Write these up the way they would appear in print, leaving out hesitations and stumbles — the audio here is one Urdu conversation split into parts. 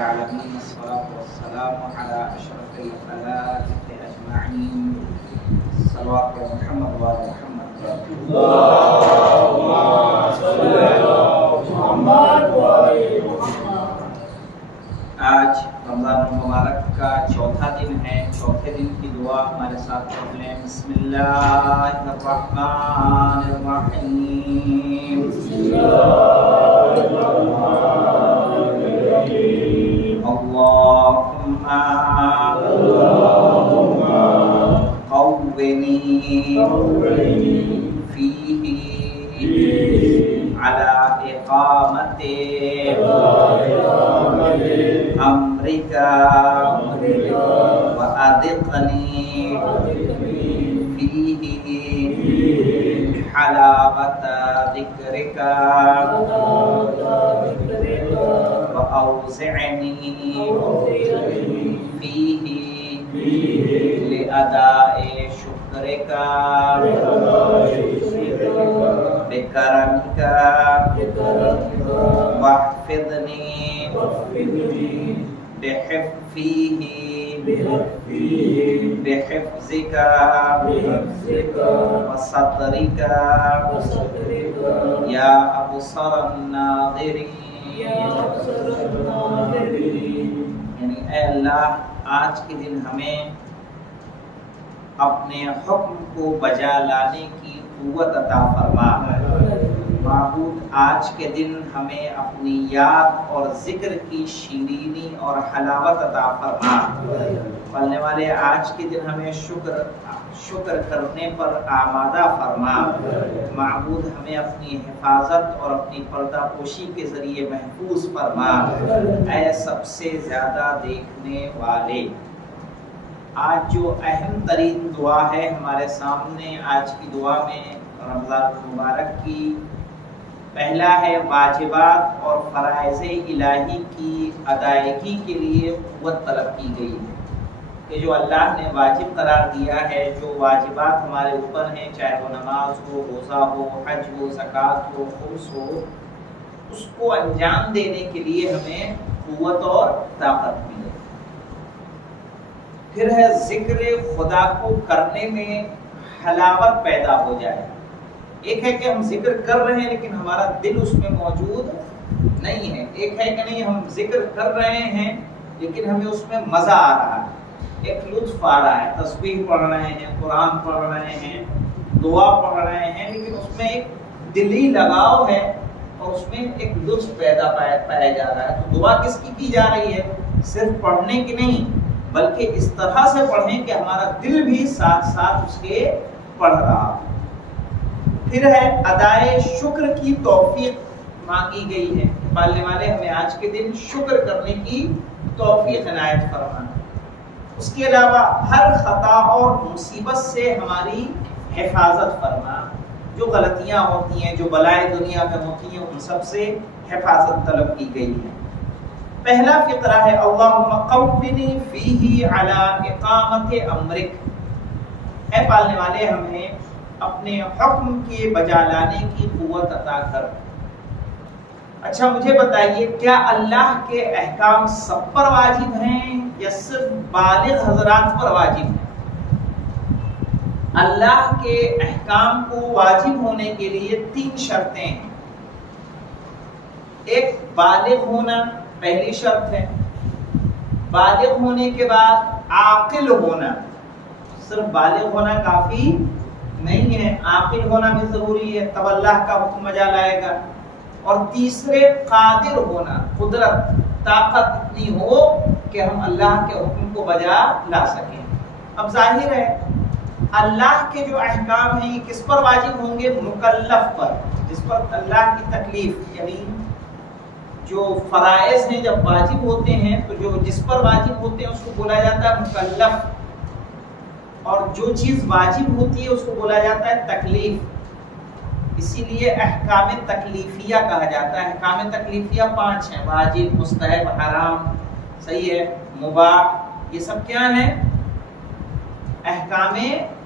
العالمين والصلاة والسلام على أشرف الخلائق أجمعين صلوات محمد وآل محمد اللهم صل على محمد وآل محمد۔ آج رمضان المبارک کا چوتھا دن ہے۔ چوتھے دن کی دعا ہمارے ساتھ پڑھ لیں۔ بسم اللہ الرحمن الرحیم۔ بسم اللہ الرحمن الرحیم۔ اللہم قوّنی فیہ علی اقامت امرک وأذقنی فیہ حلاوت ذکرک وأوزعنی فیہ لأداء شکرک بکرمک واحفظنی بحفظک وسترک یا ابصر الناظرین۔ یعنی اے اللہ، آج کے دن ہمیں اپنے حکم کو بجا لانے کی قوت عطا فرما۔ معبود، آج کے دن ہمیں اپنی یاد اور ذکر کی شیرینی اور حلاوت عطا فرما۔ پڑھنے والے، آج کے دن ہمیں شکر کرنے پر آمادہ فرما۔ معبود، ہمیں اپنی حفاظت اور اپنی پردہ پوشی کے ذریعے محفوظ فرما۔ اے سب سے زیادہ دیکھنے والے، آج جو اہم ترین دعا ہے ہمارے سامنے آج کی دعا میں رمضان المبارک کی، پہلا ہے واجبات اور فرائض الہی کی ادائیگی کے لیے قوت طلب کی گئی ہے کہ جو اللہ نے واجب قرار دیا ہے، جو واجبات ہمارے اوپر ہیں، چاہے وہ نماز ہو، روزہ ہو، حج ہو، زکوٰۃ ہو، خمس ہو، اس کو انجام دینے کے لیے ہمیں قوت اور طاقت ملے۔ پھر ہے ذکر خدا کو کرنے میں حلاوت پیدا ہو جائے۔ ایک ہے کہ ہم ذکر کر رہے ہیں لیکن ہمارا دل اس میں موجود نہیں ہے۔ ایک ہے کہ نہیں، ہم ذکر کر رہے ہیں لیکن ہمیں اس میں مزہ آ رہا ہے، ایک لطف آ رہا ہے، تسبیح پڑھ رہے ہیں، قرآن پڑھ رہے ہیں، دعا پڑھ رہے ہیں، لیکن اس میں ایک دلی لگاؤ ہے اور اس میں ایک لطف پیدا پایا جا رہا ہے۔ تو دعا کس کی جا رہی ہے؟ صرف پڑھنے کی نہیں، بلکہ اس طرح سے پڑھیں کہ ہمارا دل بھی ساتھ ساتھ اس کے پڑھ رہا ہو۔ پھر ہے ادائے شکر کی توفیق مانگی گئی ہے۔ پالنے والے، ہمیں آج کے دن شکر کرنے کی توفیق عنایت فرما۔ اس کے علاوہ ہر خطا اور مصیبت سے ہماری حفاظت فرما۔ جو غلطیاں ہوتی ہیں، جو بلائیں دنیا میں ہوتی ہیں، ان سب سے حفاظت طلب کی گئی ہے۔ پہلا فقرہ ہے اللہم قوّنی فیہ علی اقامت امرک۔ اے پالنے والے، ہمیں اپنے حکم کے بجا لانے کی قوت عطا کر۔ اچھا، مجھے بتائیے، کیا اللہ کے احکام سب پر واجب ہیں یا صرف بالغ حضرات پر واجب ہیں؟ اللہ کے احکام کو واجب ہونے کے لیے 3 شرطیں ہیں۔ ایک بالغ ہونا پہلی شرط ہے۔ بالغ ہونے کے بعد عاقل ہونا۔ صرف بالغ ہونا کافی نہیں ہے، عاقل ہونا بھی ضروری ہے، تب اللہ کا حکم بجا لائے گا۔ اور تیسرے قادر ہونا، قدرت، طاقت اتنی ہو کہ ہم اللہ کے حکم کو بجا لا سکیں۔ اب ظاہر ہے اللہ کے جو احکام ہیں یہ کس پر واجب ہوں گے؟ مکلف پر، جس پر اللہ کی تکلیف، یعنی جو فرائض ہیں جب واجب ہوتے ہیں تو جو جس پر واجب ہوتے ہیں اس کو بولا جاتا ہے مکلف، اور جو چیز واجب ہوتی ہے اس کو بولا جاتا ہے تکلیف۔ اسی لیے احکام تکلیفیہ کہا جاتا ہے۔ احکام تکلیفیہ 5 ہیں: واجب، مستحب، حرام، صحیح ہے، مباح۔ یہ سب کیا ہیں؟ احکام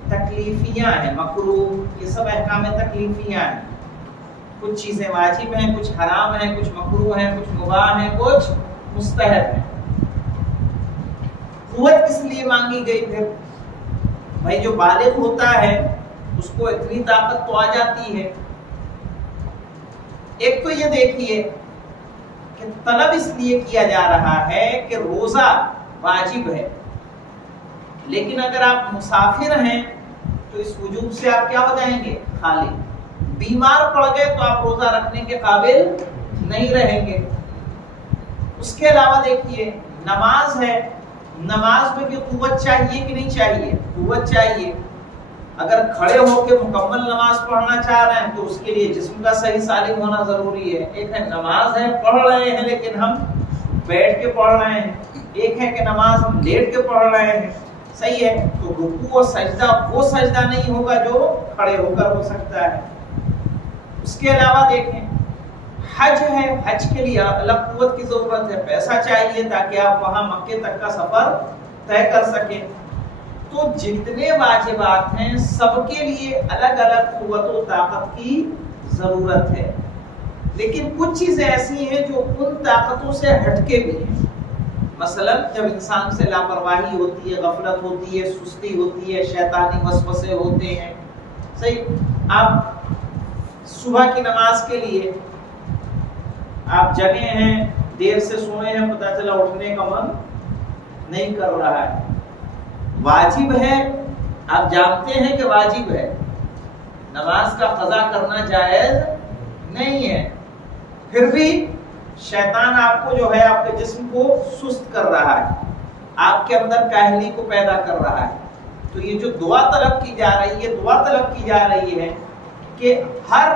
تکلیفیہ ہیں۔ مکروہ، یہ سب احکام تکلیفیہ ہیں۔ کچھ چیزیں واجب ہیں، کچھ حرام ہیں، کچھ مکروہ ہیں، کچھ مباح ہیں، کچھ مستحب ہے۔ قوت کس لیے مانگی گئی پھر؟ بھائی جو بالغ ہوتا ہے اس کو اتنی طاقت تو آ جاتی ہے۔ ایک تو یہ دیکھیے کہ طلب اس لیے کیا جا رہا ہے کہ روزہ واجب ہے، لیکن اگر آپ مسافر ہیں تو اس وجوب سے آپ کیا ہو جائیں گے؟ خالی۔ بیمار پڑ گئے تو آپ روزہ رکھنے کے قابل نہیں رہیں گے۔ اس کے علاوہ دیکھیے نماز ہے، نماز میں بھی قوت چاہیے کہ نہیں چاہیے؟ قوت چاہیے۔ اگر کھڑے ہو کے مکمل نماز پڑھنا چاہ رہے ہیں تو اس کے لیے جسم کا صحیح سالم ہونا ضروری ہے۔ ایک ہے نماز ہے پڑھ رہے ہیں لیکن ہم بیٹھ کے پڑھ رہے ہیں، ایک ہے کہ نماز ہم لیٹ کے پڑھ رہے ہیں، صحیح ہے، تو رکوع اور سجدہ وہ سجدہ نہیں ہوگا جو کھڑے ہو کر ہو سکتا ہے۔ اس کے علاوہ دیکھیں حج ہے، حج کے لیے الگ قوت کی ضرورت ہے، پیسہ چاہیے تاکہ آپ وہاں مکے تک کا سفر طے کر سکیں۔ تو جتنے واجبات ہیں سب کے لیے الگ الگ قوت و طاقت کی ضرورت ہے، لیکن کچھ چیزیں ایسی ہیں جو ان طاقتوں سے ہٹ کے بھی ہیں۔ مثلا جب انسان سے لاپرواہی ہوتی ہے، غفلت ہوتی ہے، سستی ہوتی ہے، شیطانی وسوسے ہوتے ہیں، صحیح، آپ صبح کی نماز کے لیے آپ جگے ہیں، دیر سے سوئے ہیں، پتہ چلا اٹھنے کا من نہیں کر رہا ہے، واجب ہے، آپ جانتے ہیں کہ واجب ہے، نماز کا قضا کرنا جائز نہیں ہے، پھر بھی شیطان آپ کو جو ہے آپ کے جسم کو سست کر رہا ہے، آپ کے اندر کاہلی کو پیدا کر رہا ہے۔ تو یہ جو دعا طلب کی جا رہی ہے، دعا طلب کی جا رہی ہے کہ ہر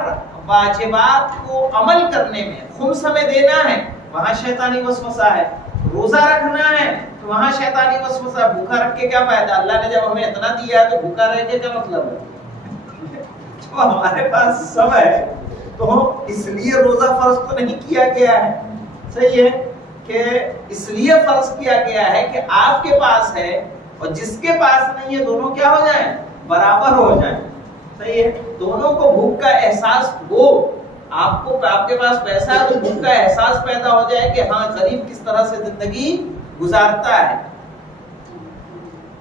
واجبات کو عمل کرنے میں خمس ہمیں دینا ہے، وہاں شیطانی وسوسہ ہے، روزہ رکھنا ہے تو وہاں شیطانی وسوسہ، بھوکا رکھ کے کیا فائدہ؟ اللہ نے جب ہمیں اتنا دیا ہے تو بھوکا رہ کے کیا مطلب ہے؟ جو ہمارے پاس سب ہے تو اس لیے روزہ فرض تو نہیں کیا گیا ہے، صحیح ہے، کہ اس لیے فرض کیا گیا ہے کہ آپ کے پاس ہے اور جس کے پاس نہیں ہے دونوں کیا ہو جائیں؟ برابر ہو جائیں، صحیح ہے، دونوں کو بھوک کا احساس ہو، آپ کے پاس پیسہ ہے تو بھوک کا احساس پیدا ہو جائے کہ ہاں غریب کس طرح سے زندگی گزارتا ہے۔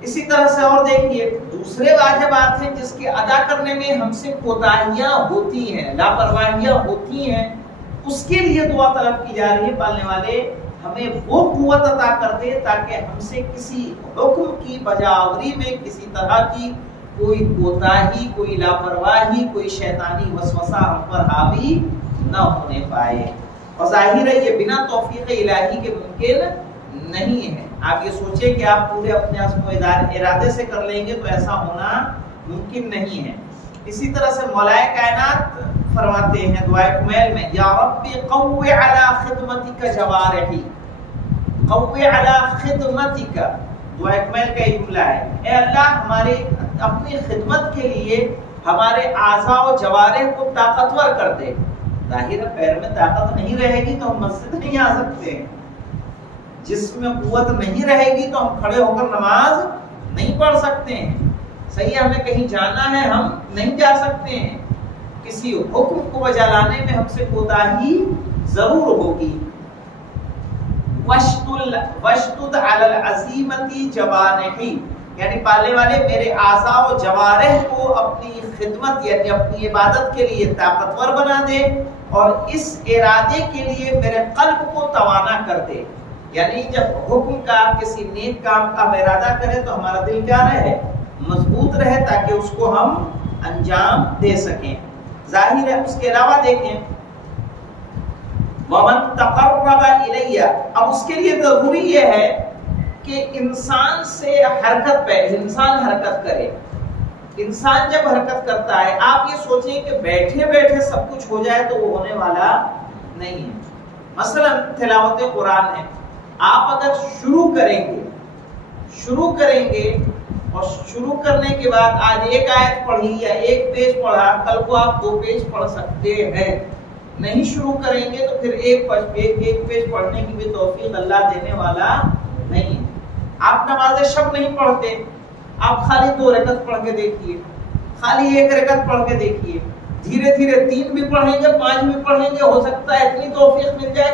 اسی طرح سے اور دیکھیے دوسرے واجبات ہیں جس کے ادا کرنے میں ہم سے کوتاہیاں ہوتی ہیں، لاپرواہیاں ہوتی ہیں، اس کے لیے دعا طلب کی جا رہی ہے پالنے والے ہمیں وہ قوت عطا کر دے تاکہ ہم سے کسی حکم کی بجاوری میں کسی طرح کی کوئی کوتاہی، کوئی لاپرواہی، کوئی شیطانی وسوسہ ہم پر حاوی نہ ہونے پائے۔ اور ظاہر ہے یہ بنا توفیق الہی کے ممکن نہیں ہے۔ آپ یہ سوچیں کہ آپ پورے اپنے عزم و ارادے سے کر لیں گے تو ایسا ہونا ممکن نہیں ہے۔ اسی طرح سے مولا کائنات فرماتے ہیں دعائے کمیل میں، یا رب قو علی خدمتک جوارحی، قو علی خدمتک، دعائے کمیل کا یہ جملہ ہے، اے اللہ ہمارے اپنی خدمت کے لیے ہمارے اعضاء و جوارح کو طاقتور کر دے۔ ظاہر ہے پیر میں طاقت نہیں رہے گی تو ہم مسجد نہیں آ سکتے ہیں، جسم میں قوت نہیں رہے گی تو ہم کھڑے ہو کر نماز نہیں پڑھ سکتے ہیں، صحیح ہے، ہمیں کہیں جانا ہے ہم نہیں جا سکتے ہیں، کسی حکم کو بجا لانے میں ہم سے کوتاہی ضرور ہوگی۔ وَاشْتُدْ عَلَى الْعَزِيمَةِ جَوَارِحِي، یعنی پالنے والے میرے اعضاء و جوارح کو اپنی خدمت یعنی اپنی عبادت کے لیے طاقتور بنا دے اور اس ارادے کے لیے میرے قلب کو توانا کر دے، یعنی جب حکم کا کسی نیک کام کا ارادہ کرے تو ہمارا دل کیا رہے؟ مضبوط رہے تاکہ اس کو ہم انجام دے سکیں۔ ظاہر ہے اس کے علاوہ دیکھیں وَمَن تَقَرَّبَ إِلَيَّ، اب اس کے لیے ضروری یہ ہے کہ انسان سے انسان حرکت کرے۔ انسان جب حرکت کرتا ہے، آپ یہ سوچیں کہ بیٹھے بیٹھے سب کچھ ہو جائے تو وہ ہونے والا نہیں ہے۔ مثلا تلاوت قرآن ہے، آپ اگر شروع کریں گے اور شروع کرنے کے بعد آج ایک آیت پڑھی یا ایک پیج پڑھا، کل کو آپ 2 پیج پڑھ سکتے ہیں، نہیں شروع کریں گے تو پھر ایک پیج پڑھنے کی بھی توفیق اللہ دینے والا نہیں ہے۔ آپ نماز شب نہیں پڑھتے، آپ خالی 2 رکعت پڑھ کے دیکھیے، خالی 1 رکعت پڑھ کے دیکھیے، دھیرے دھیرے 3 بھی پڑھیں گے، 5 بھی پڑھیں گے، ہو سکتا ہے اتنی توفیق مل جائے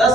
10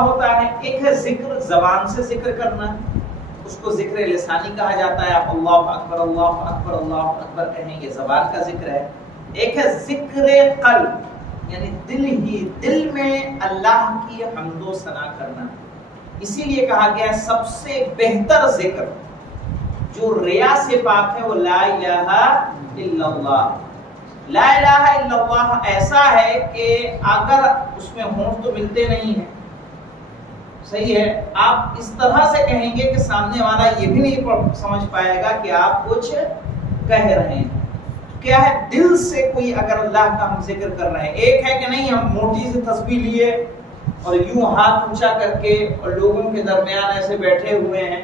ہوتا ہے، ایک ہے ذکر زبان سے ذکر کرنا، اس کو ذکر لسانی کہا جاتا ہے، آپ اللہ اکبر اللہ اکبر اللہ اکبر کہیں، یہ زبان کا ذکر ہے۔ ایک ہے ذکر قلب، یعنی دل میں اللہ کی حمد و ثنا کرنا۔ اسی لیے کہا گیا سب سے بہتر ذکر جو ریا سے پاک ہے وہ لا الہ الا اللہ۔ لا الہ الا اللہ ایسا ہے کہ اگر اس میں ہونٹ تو ملتے نہیں ہیں، صحیح ہے، آپ اس طرح سے کہیں گے کہ سامنے والا یہ بھی نہیں سمجھ پائے گا کہ آپ کچھ کہہ رہے ہیں۔ کیا ہے، دل سے کوئی اگر اللہ کا ہم ذکر کر رہے ہیں، ایک ہے کہ نہیں ہم موٹی سے تسبیح لیے اور یوں ہاتھ اونچا کر کے اور لوگوں کے درمیان ایسے بیٹھے ہوئے ہیں،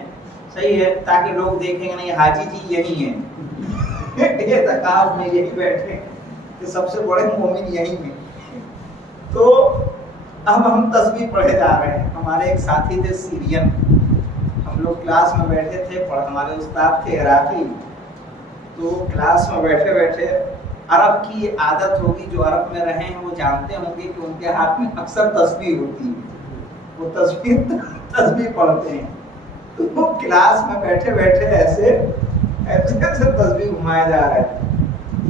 صحیح ہے، تاکہ لوگ دیکھیں گے نہیں حاجی جی یہی ہیں اعتکاف میں یہی بیٹھے کہ سب سے بڑے مومن یہی ہیں۔ تو اب ہم تسبیح پڑھے جا رہے ہیں۔ ہمارے ایک ساتھی تھے سیرین، ہم لوگ کلاس میں بیٹھے تھے، ہمارے استاد تھے عراقی، تو کلاس میں بیٹھے بیٹھے عرب کی عادت ہوگی، جو عرب میں رہے ہیں وہ جانتے ہوں گے کہ ان کے ہاتھ میں اکثر تسبیح ہوتی ہے، وہ تسبیح پڑھتے ہیں۔ تو وہ کلاس میں بیٹھے بیٹھے ایسے تسبیح گھمائے جا رہے تھے،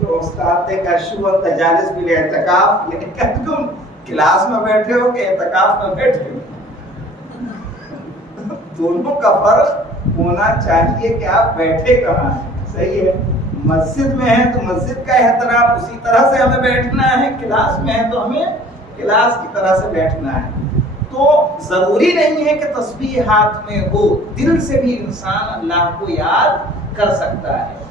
تو استاد نے کہا شو تجالس بالاعتکاف، یعنی کہ تم کلاس میں بیٹھے ہو کہ اعتکاف میں بیٹھے ہو؟ دونوں کا فرق ہونا چاہیے کہ آپ بیٹھے کہاں ہیں، صحیح ہے۔ مسجد میں ہے تو مسجد کا احترام اسی طرح سے ہمیں بیٹھنا ہے، کلاس میں ہے تو ہمیں کلاس کی طرح سے بیٹھنا ہے۔ تو ضروری نہیں ہے کہ تسبیح ہاتھ میں ہو، دل سے بھی انسان اللہ کو یاد کر سکتا ہے۔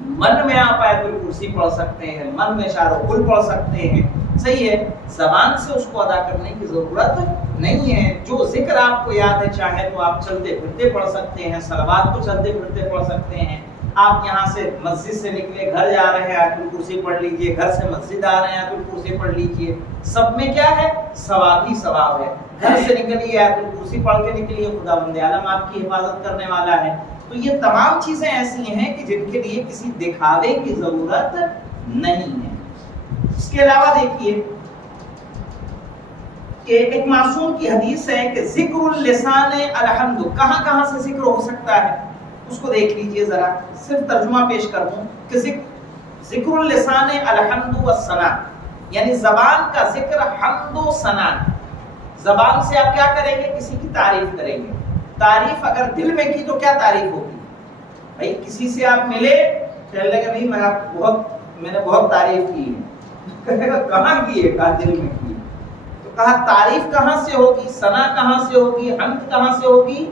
من میں آپ آیت الکرسی پڑھ سکتے ہیں، من میں اشارہ کل پڑھ سکتے ہیں، صحیح ہے، زبان سے اس کو ادا کرنے کی ضرورت نہیں ہے۔ جو ذکر آپ کو یاد ہے چاہے تو آپ چلتے پھرتے پڑھ سکتے ہیں، صلوات کو چلتے پھرتے پڑھ سکتے ہیں۔ آپ یہاں سے مسجد سے نکلے گھر جا رہے ہیں آیت الکرسی پڑھ لیجئے، گھر سے مسجد آ رہے ہیں آیت الکرسی پڑھ لیجئے، سب میں کیا ہے، ثواب ہی ثواب ہے۔ گھر سے نکلیے آیت الکرسی پڑھ کے نکلیے، خداوند عالم آپ کی حفاظت کرنے والا ہے۔ تو یہ تمام چیزیں ایسی ہیں کہ جن کے لیے کسی دکھاوے کی ضرورت نہیں ہے۔ اس کے علاوہ دیکھیے کہ ایک معصوم کی حدیث ہے کہ ذکر اللسان الحمد، کہاں کہاں سے ذکر ہو سکتا ہے اس کو دیکھ لیجئے ذرا، صرف ترجمہ پیش کر دوں کہ ذکر اللسان الحمد والثناء، یعنی زبان کا ذکر حمد و ثنا۔ زبان سے آپ کیا کریں گے، کسی کی تعریف کریں گے۔ تعریف اگر دل میں کی تو کیا تعریف ہوگی، بھائی کسی سے آپ ملے کہنے لگے نہیں میں نے بہت تعریف کی ہے، کہاں کی ہے، کہا دل میں کی۔ تو کہا تعریف کہاں سے ہوگی، ثنا کہاں سے ہوگی، حمد کہاں سے ہوگی،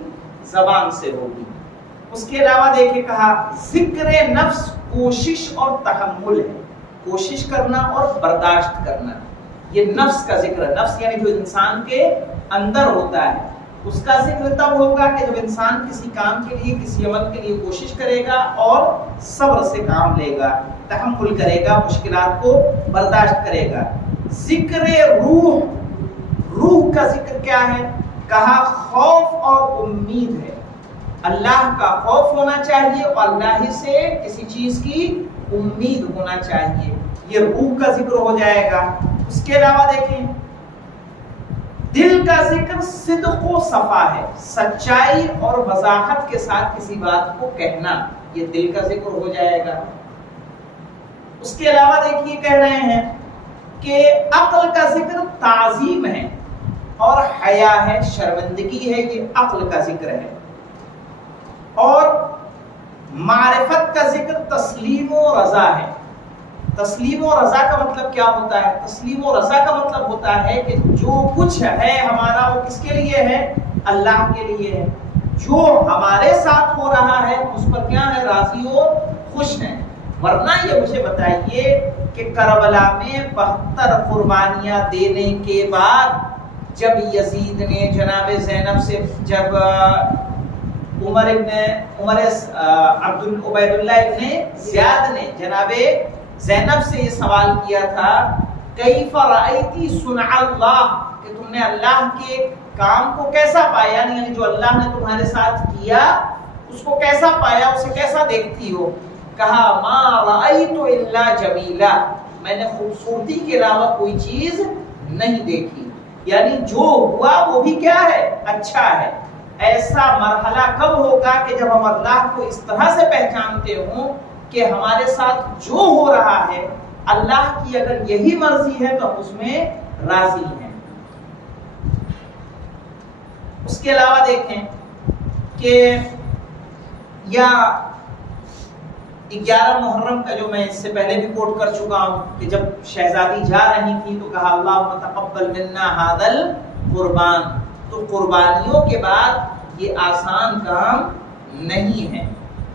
زبان سے ہوگی۔ اس کے علاوہ دیکھیں کہا ذکر نفس کوشش اور تحمل ہے، کوشش کرنا اور برداشت کرنا، یہ نفس کا ذکر ہے۔ نفس یعنی جو انسان کے اندر ہوتا ہے، اس کا ذکر تب ہوگا کہ جب انسان کسی کام کے لیے، کسی عمل کے لیے کوشش کرے گا اور صبر سے کام لے گا، تحمل کرے گا، مشکلات کو برداشت کرے گا۔ ذکر روح کا ذکر کیا ہے، کہا خوف اور امید ہے، اللہ کا خوف ہونا چاہیے اور اللہ ہی سے کسی چیز کی امید ہونا چاہیے، یہ روح کا ذکر ہو جائے گا۔ اس کے علاوہ دیکھیں دل کا ذکر صدق و صفا ہے، سچائی اور وضاحت کے ساتھ کسی بات کو کہنا، یہ دل کا ذکر ہو جائے گا۔ اس کے علاوہ دیکھیے کہہ رہے ہیں کہ عقل کا ذکر تعظیم ہے اور حیا ہے، شرمندگی ہے، یہ عقل کا ذکر ہے۔ اور معرفت کا ذکر تسلیم و رضا ہے۔ تسلیم و رضا کا مطلب کیا ہوتا ہے، تسلیم و رضا کا مطلب ہوتا ہے کہ جو کچھ ہے ہمارا وہ کس کے لیے ہے، اللہ کے لیے ہے، جو ہمارے ساتھ ہو رہا ہے اس پر کیا ہے، راضی و خوش ہیں۔ ورنہ یہ مجھے بتائیے کہ کربلا میں 72 قربانیاں دینے کے بعد جب یزید نے جناب زینب سے، جب عبید اللہ ابن زیاد نے جناب زینب سے یہ سوال کیا تھا کیف رأیتی صنع اللہ، کہ تم نے اللہ کے کام کو کیسا پایا، یعنی جو اللہ نے تمہارے ساتھ کیا اس کو کیسا پایا، اسے کیسا دیکھتی ہو، کہا ما رأیت الا جمیلا، میں نے خوبصورتی کے علاوہ کوئی چیز نہیں دیکھی۔ یعنی جو ہوا وہ بھی کیا ہے؟ اچھا ہے. ایسا مرحلہ کب ہوگا کہ جب ہم اللہ کو اس طرح سے پہچانتے ہوں کہ ہمارے ساتھ جو ہو رہا ہے اللہ کی اگر یہی مرضی ہے تو ہم اس میں راضی ہیں. اس کے علاوہ دیکھیں کہ یا 11 محرم کا جو میں اس سے پہلے بھی کوٹ کر چکا ہوں کہ جب شہزادی جا رہی تھی تو کہا اللہم تقبل منا ھذا القربان. تو قربانیوں کے بعد یہ آسان کام نہیں ہے.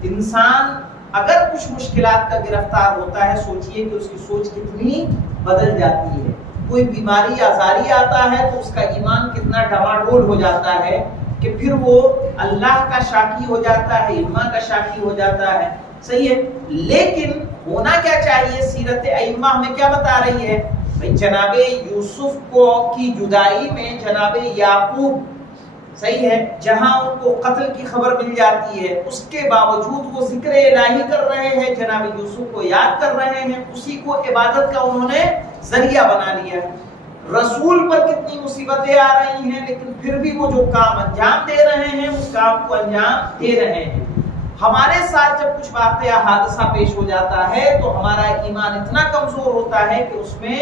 انسان اگر کچھ مشکلات کا گرفتار ہوتا ہے سوچئے کہ اس کی سوچ کتنی بدل جاتی ہے. کوئی بیماری آزاری آتا ہے تو اس کا ایمان کتنا ڈماڈول ہو جاتا ہے کہ پھر وہ اللہ کا شاکی ہو جاتا ہے, ائمہ کا شاکی ہو جاتا ہے. صحیح ہے. لیکن ہونا کیا چاہیے؟ سیرت ائمہ ہمیں کیا بتا رہی ہے؟ جناب یوسف کو کی جدائی میں جناب یعقوب صحیح ہے جہاں ان کو قتل کی خبر مل جاتی ہے اس کے باوجود وہ ذکر الہی کر رہے ہیں, جناب یوسف کو یاد کر رہے ہیں, اسی کو عبادت کا انہوں نے ذریعہ بنا لیا ہے. رسول پر کتنی مصیبتیں آ رہی ہیں لیکن پھر بھی وہ جو کام انجام دے رہے ہیں اس کام کو انجام دے رہے ہیں. ہمارے ساتھ جب کچھ واقعہ حادثہ پیش ہو جاتا ہے تو ہمارا ایمان اتنا کمزور ہوتا ہے کہ اس میں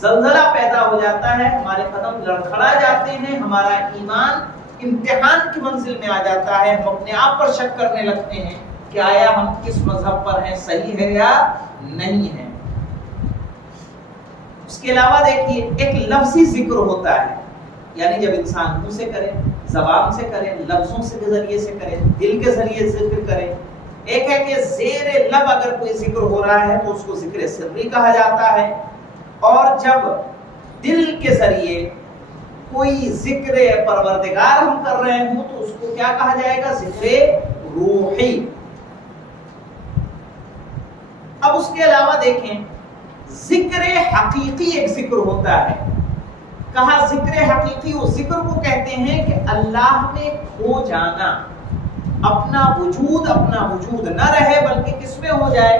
زلزلہ پیدا ہو جاتا ہے, ہمارے قدم لڑکھڑا جاتے ہیں, ہمارا ایمان امتحان کی منزل میں آ جاتا ہے. ہم اپنے آپ پر شک کرنے لگتے ہیں کہ آیا ہم کس مذہب پر ہیں, صحیح ہے یا نہیں ہے. اس کے علاوہ دیکھیے ایک لفظی ذکر ہوتا ہے, یعنی جب انسان منہ سے کرے, زبان سے کرے, لفظوں کے ذریعے سے کرے, دل کے ذریعے ذکر کرے. ایک ہے کہ زیر لب اگر کوئی ذکر ہو رہا ہے تو اس کو ذکر سری کہا جاتا ہے, اور جب دل کے ذریعے کوئی ذکر پروردگار ہم کر رہے ہوں تو اس کو کیا کہا جائے گا؟ ذکر روحی. اب اس کے علاوہ دیکھیں ذکر حقیقی ایک ذکر ہوتا ہے. کہا ذکر حقیقی اس ذکر کو کہتے ہیں کہ اللہ میں کھو جانا, اپنا وجود نہ رہے بلکہ کس میں ہو جائے؟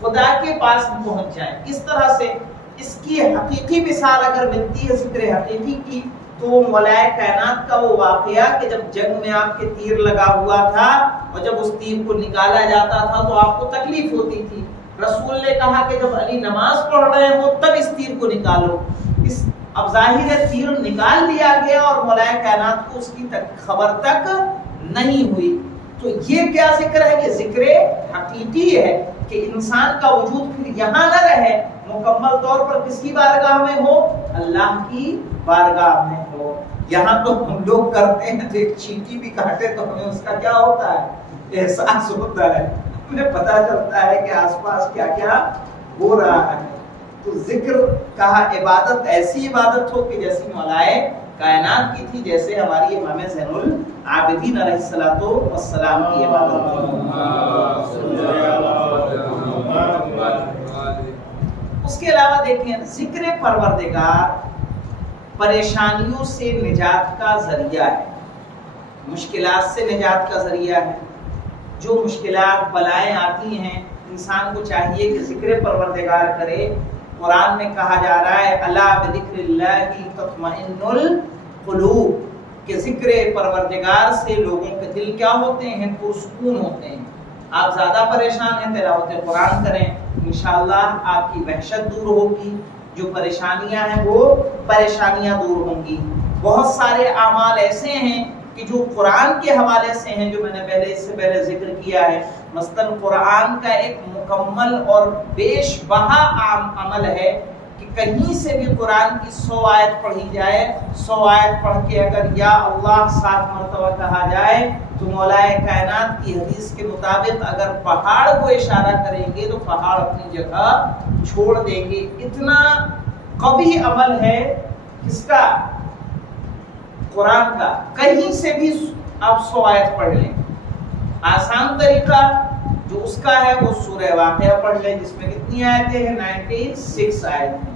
خدا کے پاس پہنچ جائے. کس طرح سے؟ اس کی حقیقی مثال اگر ملتی ہے ذکر حقیقی کی تو مولائے کائنات کا وہ واقعہ کہ جب جنگ میں آپ کے تیر لگا ہوا تھا اور جب اس تیر کو نکالا جاتا تھا تو آپ کو تکلیف ہوتی تھی. رسول نے کہا کہ جب علی نماز پڑھ رہے ہو تب اس تیر کو نکالو. اب ظاہر ہے تیر نکال لیا گیا اور مولائے کائنات کو اس کی خبر تک نہیں ہوئی. تو یہ کیا ذکر ہے؟ یہ ذکر حقیقی ہے کہ انسان کا وجود پھر یہاں نہ رہے, مکمل طور پر کس کی بارگاہ میں ہو؟ اللہ کی بارگاہ میں ہو. یہاں تو ہم لوگ کرتے ہیں تو ایک چینٹی بھی کاٹے تو ہمیں اس کا کیا ہوتا ہے؟ احساس ہوتا ہے, ہمیں پتہ چلتا ہے کہ آس پاس کیا کیا ہو رہا ہے. تو ذکر کہا عبادت ایسی عبادت ہو کہ جیسی مولائے کائنات کی تھی, جیسے ہماری امام زین العابدین علیہ الصلوۃ والسلام کی عبادت تھی. اس کے علاوہ دیکھیں ذکر پروردگار پریشانیوں سے نجات کا ذریعہ ہے, مشکلات سے نجات کا ذریعہ ہے. جو مشکلات بلائیں آتی ہیں انسان کو چاہیے کہ ذکر پروردگار کرے. قرآن میں کہا جا رہا ہے الا بذکر اللہ تطمئن القلوب, کہ ذکر پروردگار سے لوگوں کے دل کیا ہوتے ہیں؟ پرسکون ہوتے ہیں. آپ زیادہ پریشان ہیں تلاوت قرآن کریں, انشاءاللہ آپ کی وحشت دور ہوگی, جو پریشانیاں ہیں وہ پریشانیاں دور ہوں گی. بہت سارے اعمال ایسے ہیں کہ جو قرآن کے حوالے سے ہیں, جو میں نے اس سے پہلے ذکر کیا ہے. مثلاً قرآن کا ایک مکمل اور بیش بہا عمل ہے کہ کہیں سے بھی قرآن کی 100 آیت پڑھی جائے, 100 آیت پڑھ کے اگر یا اللہ 7 مرتبہ کہا جائے تو مولائے کائنات کی حدیث کے مطابق اگر پہاڑ کو اشارہ کریں گے تو پہاڑ اپنی جگہ چھوڑ دیں گے. اتنا قوی عمل ہے کس کا؟ قرآن کا. کہیں سے بھی آپ 100 آیت پڑھ لیں. آسان طریقہ جو اس کا ہے وہ سورہ واقعہ پڑھ لیں جس میں کتنی آیتیں ہیں؟ 96 آیت ہیں.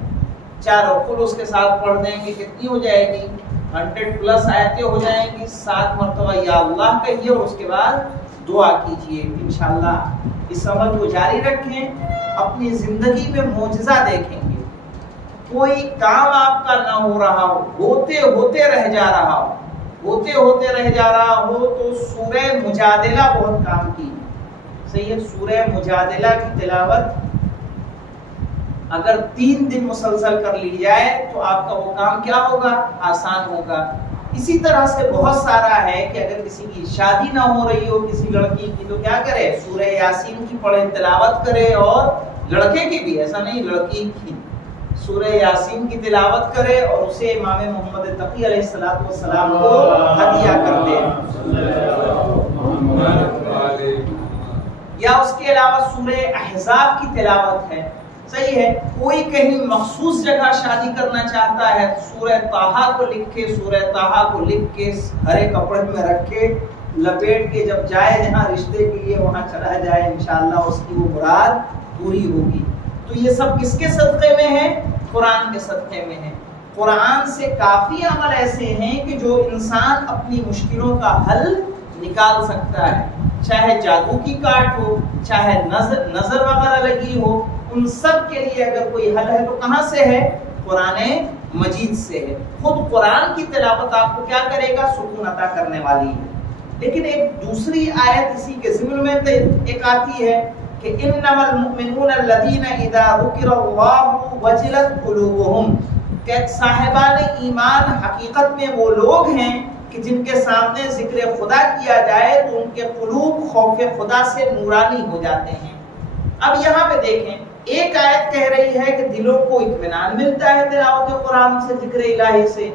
چاروں کل اس کے ساتھ پڑھ دیں گے کتنی ہو جائے گی؟ 100+ آیتیں ہو جائیں گی. 7 مرتبہ یا اللہ کہیے اور اس کے بعد دعا کیجئے. انشاءاللہ اس عمل کو جاری رکھیں, اپنی زندگی میں معجزہ دیکھیں گے. کوئی کام آپ کا نہ ہو رہا ہو، ہوتے ہوتے رہ جا رہا ہو، ہوتے ہوتے رہ جا رہا ہو، تو سورہ مجادلہ بہت کام کی، صحیح ہے؟ سورہ مجادلہ کی تلاوت اگر 3 دن مسلسل کر لی جائے تو آپ کا وہ کام کیا ہوگا؟ آسان ہوگا۔ اسی طرح سے بہت سارا ہے کہ اگر کسی کی شادی نہ ہو رہی ہو کسی لڑکی کی تو کیا کرے؟ سورہ یاسین کی پڑھے، تلاوت کرے، اور لڑکے کی بھی، ایسا نہیں لڑکی کی، سورہ یاسین کی تلاوت کرے اور اسے امام محمد تقی علیہ السلام کو ہدیہ کر دے۔ یا اس کے علاوہ سورہ احزاب کی تلاوت ہے، صحیح ہے؟ کوئی کہیں مخصوص جگہ شادی کرنا چاہتا ہے، سورہ طٰہٰ کو لکھے، سورہ طٰہٰ کو لکھ کے ہرے کپڑے میں رکھے، لپیٹ کے جب جائے جہاں رشتے کے لیے وہاں چلا جائے، انشاءاللہ اس کی وہ مراد پوری ہوگی۔ تو یہ سب کس کے صدقے میں ہے؟ قرآن کے صدقے میں ہے۔ قرآن سے کافی عمل ایسے ہیں کہ جو انسان اپنی مشکلوں کا حل نکال سکتا ہے، چاہے جادو کی کاٹ ہو، چاہے نظر وغیرہ لگی ہو، ان سب کے لیے اگر کوئی حل ہے تو کہاں سے ہے؟ قرآن مجید سے ہے۔ خود قرآن کی تلاوت آپ کو کیا کرے گا؟ سکون عطا کرنے والی ہے۔ لیکن ایک دوسری آیت اسی کے ضمن میں ایک آتی ہے کہ انما المؤمنون الذین اذا ذکر اللہ وجلت قلوبہم، کہ صاحبان ایمان حقیقت میں وہ لوگ ہیں کہ جن کے سامنے ذکر خدا کیا جائے تو ان کے قلوب خوف خدا سے نورانی ہو جاتے ہیں۔ اب یہاں پہ دیکھیں، ایک آیت کہہ رہی ہے کہ دلوں کو اطمینان ملتا ہے تلاوت قرآن سے، ذکر الہی سے۔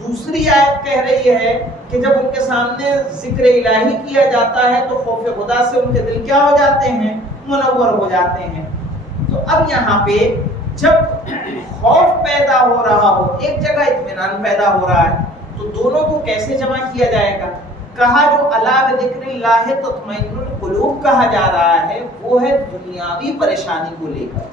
دوسری آیت کہہ رہی ہے کہ جب ان کے سامنے ذکر الہی کیا جاتا ہے تو خوف خدا سے ان کے دل کیا ہو جاتے ہیں؟ منور ہو جاتے ہیں۔ تو اب یہاں پہ جب خوف پیدا ہو رہا ہو، ایک جگہ اطمینان پیدا ہو رہا ہے، تو دونوں کو کیسے جمع کیا جائے گا؟ کہا جو الا بذکر اللہ تطمئن القلوب کہا جا رہا ہے وہ ہے دنیاوی پریشانی کو لے کر،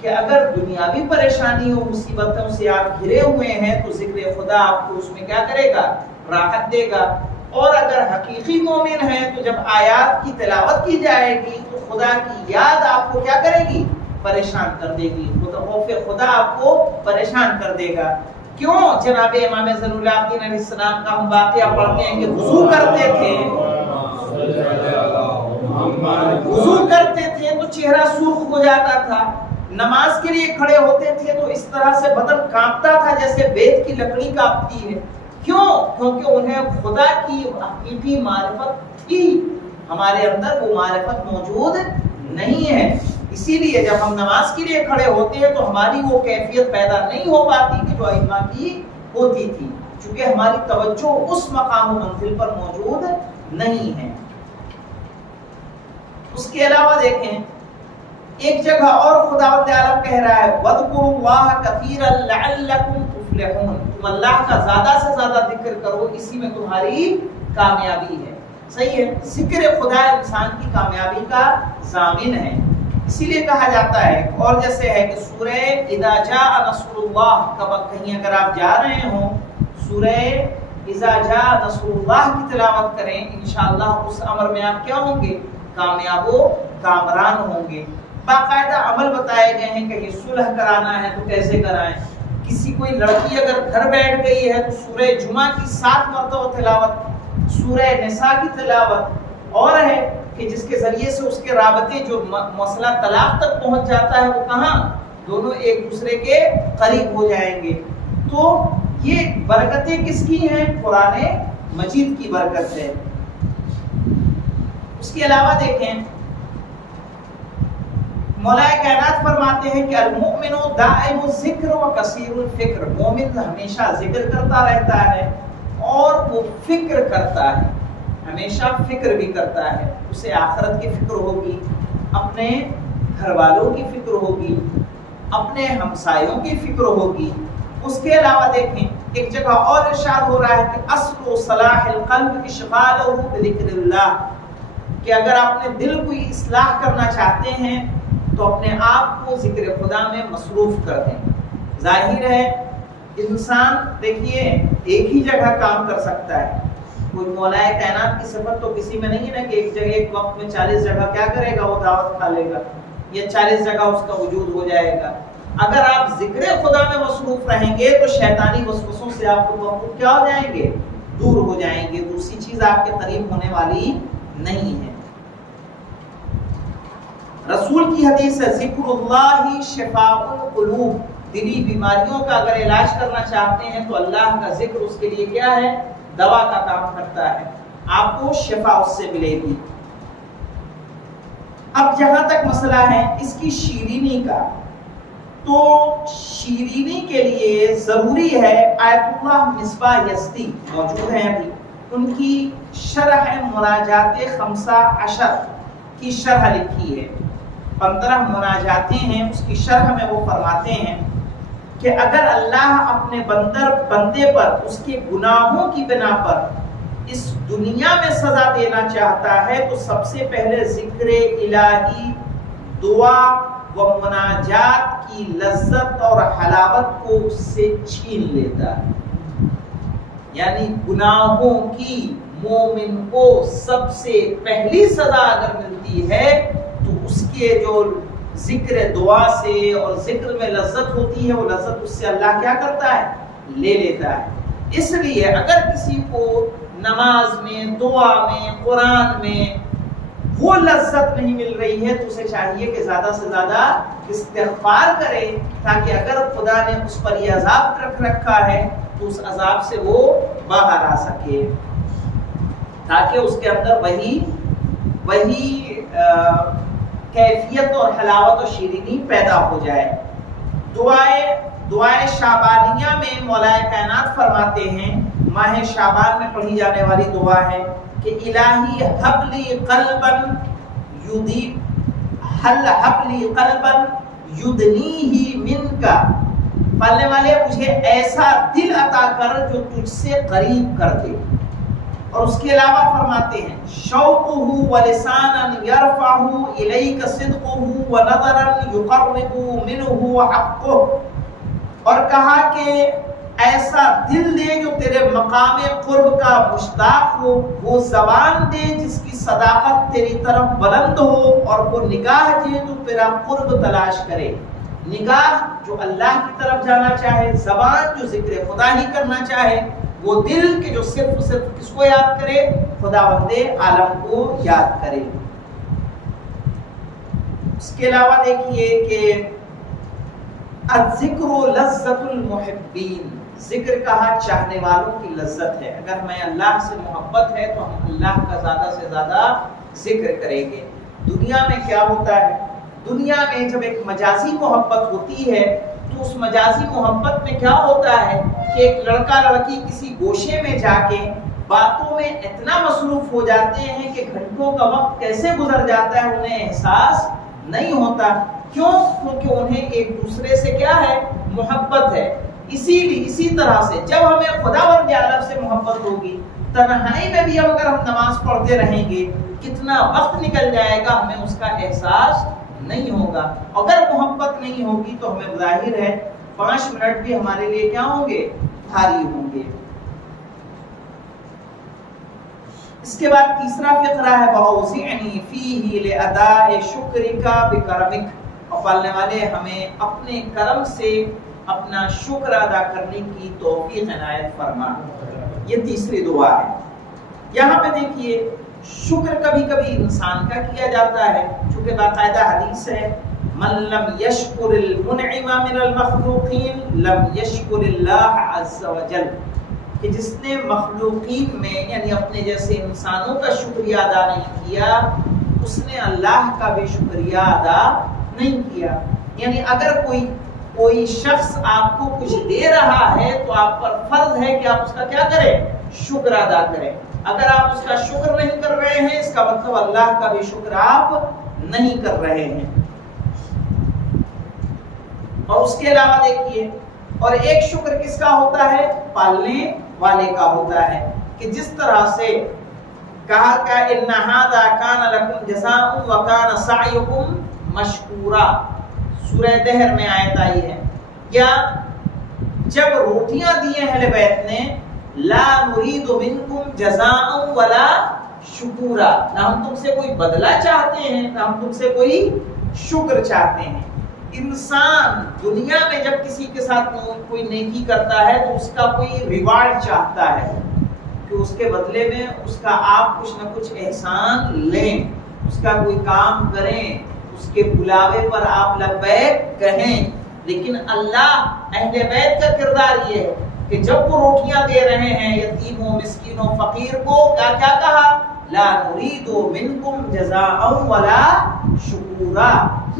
کہ اگر دنیاوی پریشانی ہو، مصیبتوں سے آپ گھرے ہوئے ہیں تو ذکر خدا آپ کو اس میں کیا کرے گا؟ راحت دے گا۔ اور اگر حقیقی مومن ہیں تو جب آیات کی تلاوت کی جائے گی تو خدا کی یاد آپ کو کیا کرے گی؟ پریشان کر دے گی، خوف خدا آپ کو پریشان کر دے گا۔ کیوں؟ جناب امام زین العابدین علیہ السلام کا ہم واقعہ پڑھتے ہیں کہ وضو کرتے تھے تو چہرہ سرخ ہو جاتا تھا، نماز کے لیے کھڑے ہوتے تھے تو اس طرح سے بدن کانپتا تھا جیسے بیت کی لکڑی کانپتی ہے۔ کیوں؟ کیونکہ انہیں خدا کی حقیقی معرفت تھی، ہمارے اندر وہ معرفت موجود نہیں ہے۔ اسی لیے جب ہم نماز کے لیے کھڑے ہوتے ہیں تو ہماری وہ کیفیت پیدا نہیں ہو پاتی کہ جو ائمہ کی ہوتی تھی، چونکہ ہماری توجہ اس مقام و منزل پر موجود نہیں ہے۔ اس کے علاوہ دیکھیں ایک جگہ اور خداوند عالم کہہ رہا ہے وَاذْكُرُوا اللَّهَ كَثِيرًا لَعَلَّكُمْ تُفْلِحُونَ، تم اللہ کا زیادہ سے زیادہ ذکر کرو، اسی میں تمہاری کامیابی ہے۔ صحیح ہے؟ ذکر خدا انسان کی کامیابی کا ضامن ہے، اسی لیے کہا جاتا ہے۔ اور جیسے ہے کہ سورہ اذا جاء نصر اللہ کا کہیں اگر آپ جا رہے ہوں، سورہ اذا جاء نصر اللہ کی تلاوت کریں، انشاءاللہ اس امر میں آپ کیا ہوں گے؟ کامیاب و کامران ہوں گے۔ باقاعدہ عمل بتائے گئے ہیں کہ یہ صلح کرانا ہے تو کیسے کرائیں۔ کسی کوئی لڑکی اگر گھر بیٹھ گئی ہے تو سورہ جمعہ کی 7 مرتبہ تلاوت، سورہ نساء کی تلاوت، اور ہے کہ جس کے ذریعے سے اس کے رابطے جو مسئلہ طلاق تک پہنچ جاتا ہے وہ کہاں؟ دونوں ایک دوسرے کے قریب ہو جائیں گے۔ تو یہ برکتیں کس کی ہیں؟ قرآن مجید کی برکت ہے۔ اس کے علاوہ دیکھیں مولا کائنات فرماتے ہیں کہ المؤمن دائم الذکر و کثیر الفکر، مومن ہمیشہ ذکر کرتا رہتا ہے اور وہ فکر کرتا ہے، ہمیشہ فکر بھی کرتا ہے۔ اسے آخرت کی فکر ہوگی، اپنے گھر والوں کی فکر ہوگی، اپنے ہمسایوں کی فکر ہوگی۔ اس کے علاوہ دیکھیں ایک جگہ اور ارشاد ہو رہا ہے کہ اصل صلاح القلب اشغالہ بذکر اللہ، کہ اگر آپ نے دل کو اصلاح کرنا چاہتے ہیں تو اپنے آپ کو ذکر خدا میں مصروف کر دیں۔ ظاہر ہے انسان دیکھیے ایک ہی جگہ کام کر سکتا ہے، کوئی مولا کائنات کی صفت تو کسی میں نہیں ہے نا کہ ایک جگہ ایک وقت میں 40 جگہ کیا کرے گا، وہ دعوت کھا لے گا یا 40 جگہ اس کا وجود ہو جائے گا۔ اگر آپ ذکر خدا میں مصروف رہیں گے تو شیطانی وسوسوں سے آپ کو کیا ہو جائیں گے؟ دور ہو جائیں گے، دوسری چیز آپ کے قریب ہونے والی نہیں ہے۔ رسول کی حدیث ہے ذکر اللہ شفاء القلوب، دلی بیماریوں کا اگر علاج کرنا چاہتے ہیں تو اللہ کا ذکر اس کے لیے کیا ہے؟ دوا کا کام کرتا ہے، آپ کو شفا اس سے ملے گی۔ اب جہاں تک مسئلہ ہے اس کی شیرینی کا، تو شیرینی کے لیے ضروری ہے آیت اللہ مصباح یزدی موجود ہیں ابھی، ان کی شرح مناجات 15 کی شرح لکھی ہے، 15 مناجاتیں ہیں، اس کی شرح میں وہ فرماتے ہیں کہ اگر اللہ اپنے بندے پر اس کے گناہوں کی بنا پر اس دنیا میں سزا دینا چاہتا ہے تو سب سے پہلے ذکر الہی، دعا و مناجات کی لذت اور حلاوت کو اس سے چھین لیتا ہے۔ یعنی گناہوں کی مومن کو سب سے پہلی سزا اگر ملتی ہے تو اس کے جو ذکر دعا سے اور ذکر میں لذت ہوتی ہے، وہ لذت اس سے اللہ کیا کرتا ہے؟ لے لیتا ہے۔ اس لیے اگر کسی کو نماز میں، دعا میں، قرآن میں وہ لذت نہیں مل رہی ہے تو اسے چاہیے کہ زیادہ سے زیادہ استغفار کرے، تاکہ اگر خدا نے اس پر یہ عذاب رکھ رکھا ہے تو اس عذاب سے وہ باہر آ سکے، تاکہ اس کے اندر وہی کیفیت اور حلاوت و شیرینی پیدا ہو جائے۔ دعائے شعبانیہ میں مولا کائنات فرماتے ہیں، ماہ شعبان میں پڑھی جانے والی دعا ہے کہ الہی حب لی قلبا یدنیہ منکا، پالنے والے مجھے ایسا دل عطا کر جو تجھ سے قریب کر دے۔ اور اس کے علاوہ فرماتے ہیں شوقہ ولسانا یرفع الیک صدقہ ونظرا یقرب منہ حقہ، اور کہا کہ ایسا دل دے جو تیرے مقام قرب کا مشتاق ہو، وہ زبان دے جس کی صداقت تیری طرف بلند ہو، اور وہ نگاہ دے جو تیرا قرب تلاش کرے۔ نگاہ جو اللہ کی طرف جانا چاہے، زبان جو ذکر خدا ہی کرنا چاہے، وہ دل کے جو صرف کس کو یاد کرے؟ خداوند عالم کو یاد کرے۔ اس کے علاوہ دیکھیے کہ الذکر لذت المحبین، ذکر کہا چاہنے والوں کی لذت ہے۔ اگر ہمیں اللہ سے محبت ہے تو ہم اللہ کا زیادہ سے زیادہ ذکر کریں گے۔ دنیا میں کیا ہوتا ہے؟ دنیا میں جب ایک مجازی محبت ہوتی ہے تو اس مجازی محبت میں کیا ہوتا ہے کہ ایک لڑکا لڑکی کسی گوشے میں جا کے باتوں میں اتنا مصروف ہو جاتے ہیں کہ گھنٹوں کا وقت کیسے گزر جاتا ہے انہیں احساس نہیں ہوتا۔ کیوں؟ کیونکہ انہیں ایک دوسرے سے کیا ہے؟ محبت ہے۔ اسی طرح سے جب ہمیں خداوند عالم سے محبت ہوگی، تنہائی میں بھی اگر ہم نماز پڑھتے رہیں گے، کتنا وقت نکل جائے گا ہمیں اس کا احساس نہیں ہوگا۔ اگر محبت نہیں ہوگی تو ہمیں ظاہر ہے 5 منٹ بھی ہمارے لیے کیا ہوں گے؟ بھاری ہوں گے۔ اس کے بعد تیسرا فقرہ ہے وَأَوْزِعْنِي فِيهِ لِأَدَاءِ شُكْرِكَ بِكَرَمِكَ، اور پالنے والے ہمیں اپنے کرم سے اپنا شکر ادا کرنے کی توفیق عنایت فرما۔ یہ تیسری دعا ہے۔ یہاں پہ دیکھیے شکر کبھی کبھی انسان کا کیا جاتا ہے، چونکہ باقاعدہ حدیث ہے من لم یشکر المنعم من المخلوقین لم یشکر اللہ عز وجل، کہ جس نے مخلوقین میں یعنی اپنے جیسے انسانوں کا شکریہ ادا نہیں کیا، اس نے اللہ کا بھی شکریہ ادا نہیں کیا۔ یعنی اگر کوئی شخص آپ کو کچھ دے رہا ہے تو آپ پر فرض ہے کہ آپ اس کا کیا کریں؟ شکر ادا کریں۔ اگر آپ اس کا شکر نہیں کر رہے ہیں، اس کا مطلب اللہ کا بھی شکر آپ نہیں کر رہے ہیں۔ اور اس کے علاوہ دیکھیے، اور ایک شکر کس کا ہوتا ہے؟ پالنے والے کا ہوتا ہے، کہ جس طرح سے کہا کہ ان ھذا کان لکم جزاء وکان سعیکم مشکورا، سورہ دہر میں آیت آئی ہے، یا جب روٹیاں دی اہل بیت نے لا نرید منکم جزاء ولا شکورا، نہ ہم تم سے کوئی بدلہ چاہتے ہیں نہ ہم تم سے کوئی شکر چاہتے ہیں۔ انسان دنیا میں جب کسی کے ساتھ کوئی نیکی کرتا ہے تو اس کا کوئی ریوارڈ چاہتا ہے کہ اس کے بدلے میں اس کا آپ کچھ نہ کچھ احسان لیں، اس کا کوئی کام کریں، اس کے بلاوے پر آپ لبیک کہیں. لیکن اللہ اہل بیت کا کردار یہ ہے کہ جب وہ روٹیاں دے رہے ہیں یتیموں مسکینوں فقیر کو، کیا کہا؟ لا نريد منکم جزاء ولا شکورا،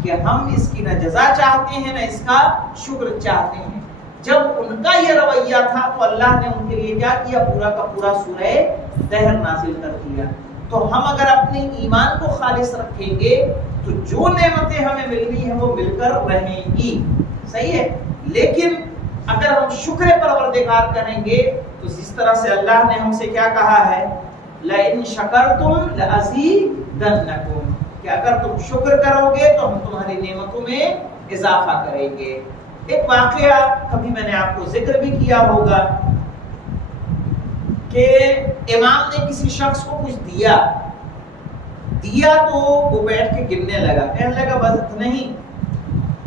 کہ ہم اس کی نہ جزا چاہتے ہیں نہ اس کا شکر چاہتے ہیں. جب ان کا یہ رویہ تھا تو اللہ نے ان کے لیے کیا کیا؟ پورا کا پورا سورہ دہر نازل کر دیا. تو ہم اگر اپنے ایمان کو خالص رکھیں گے تو جو نعمتیں ہمیں ملنی ہیں وہ مل کر رہیں گی، صحیح ہے. لیکن اگر ہم شکر پروردگار کریں گے تو جس طرح سے اللہ نے ہم سے کیا کہا ہے، لَإِن شَكَرْتُمْ لَأَزِيدَنَّكُمْ، کہ اگر تم شکر کرو گے تو ہم تمہاری نعمتوں میں اضافہ کریں گے. ایک واقعہ کبھی میں نے آپ کو ذکر بھی کیا ہوگا کہ امام نے کسی شخص کو کچھ دیا تو وہ بیٹھ کے گننے لگا، کہنے لگا بس نہیں.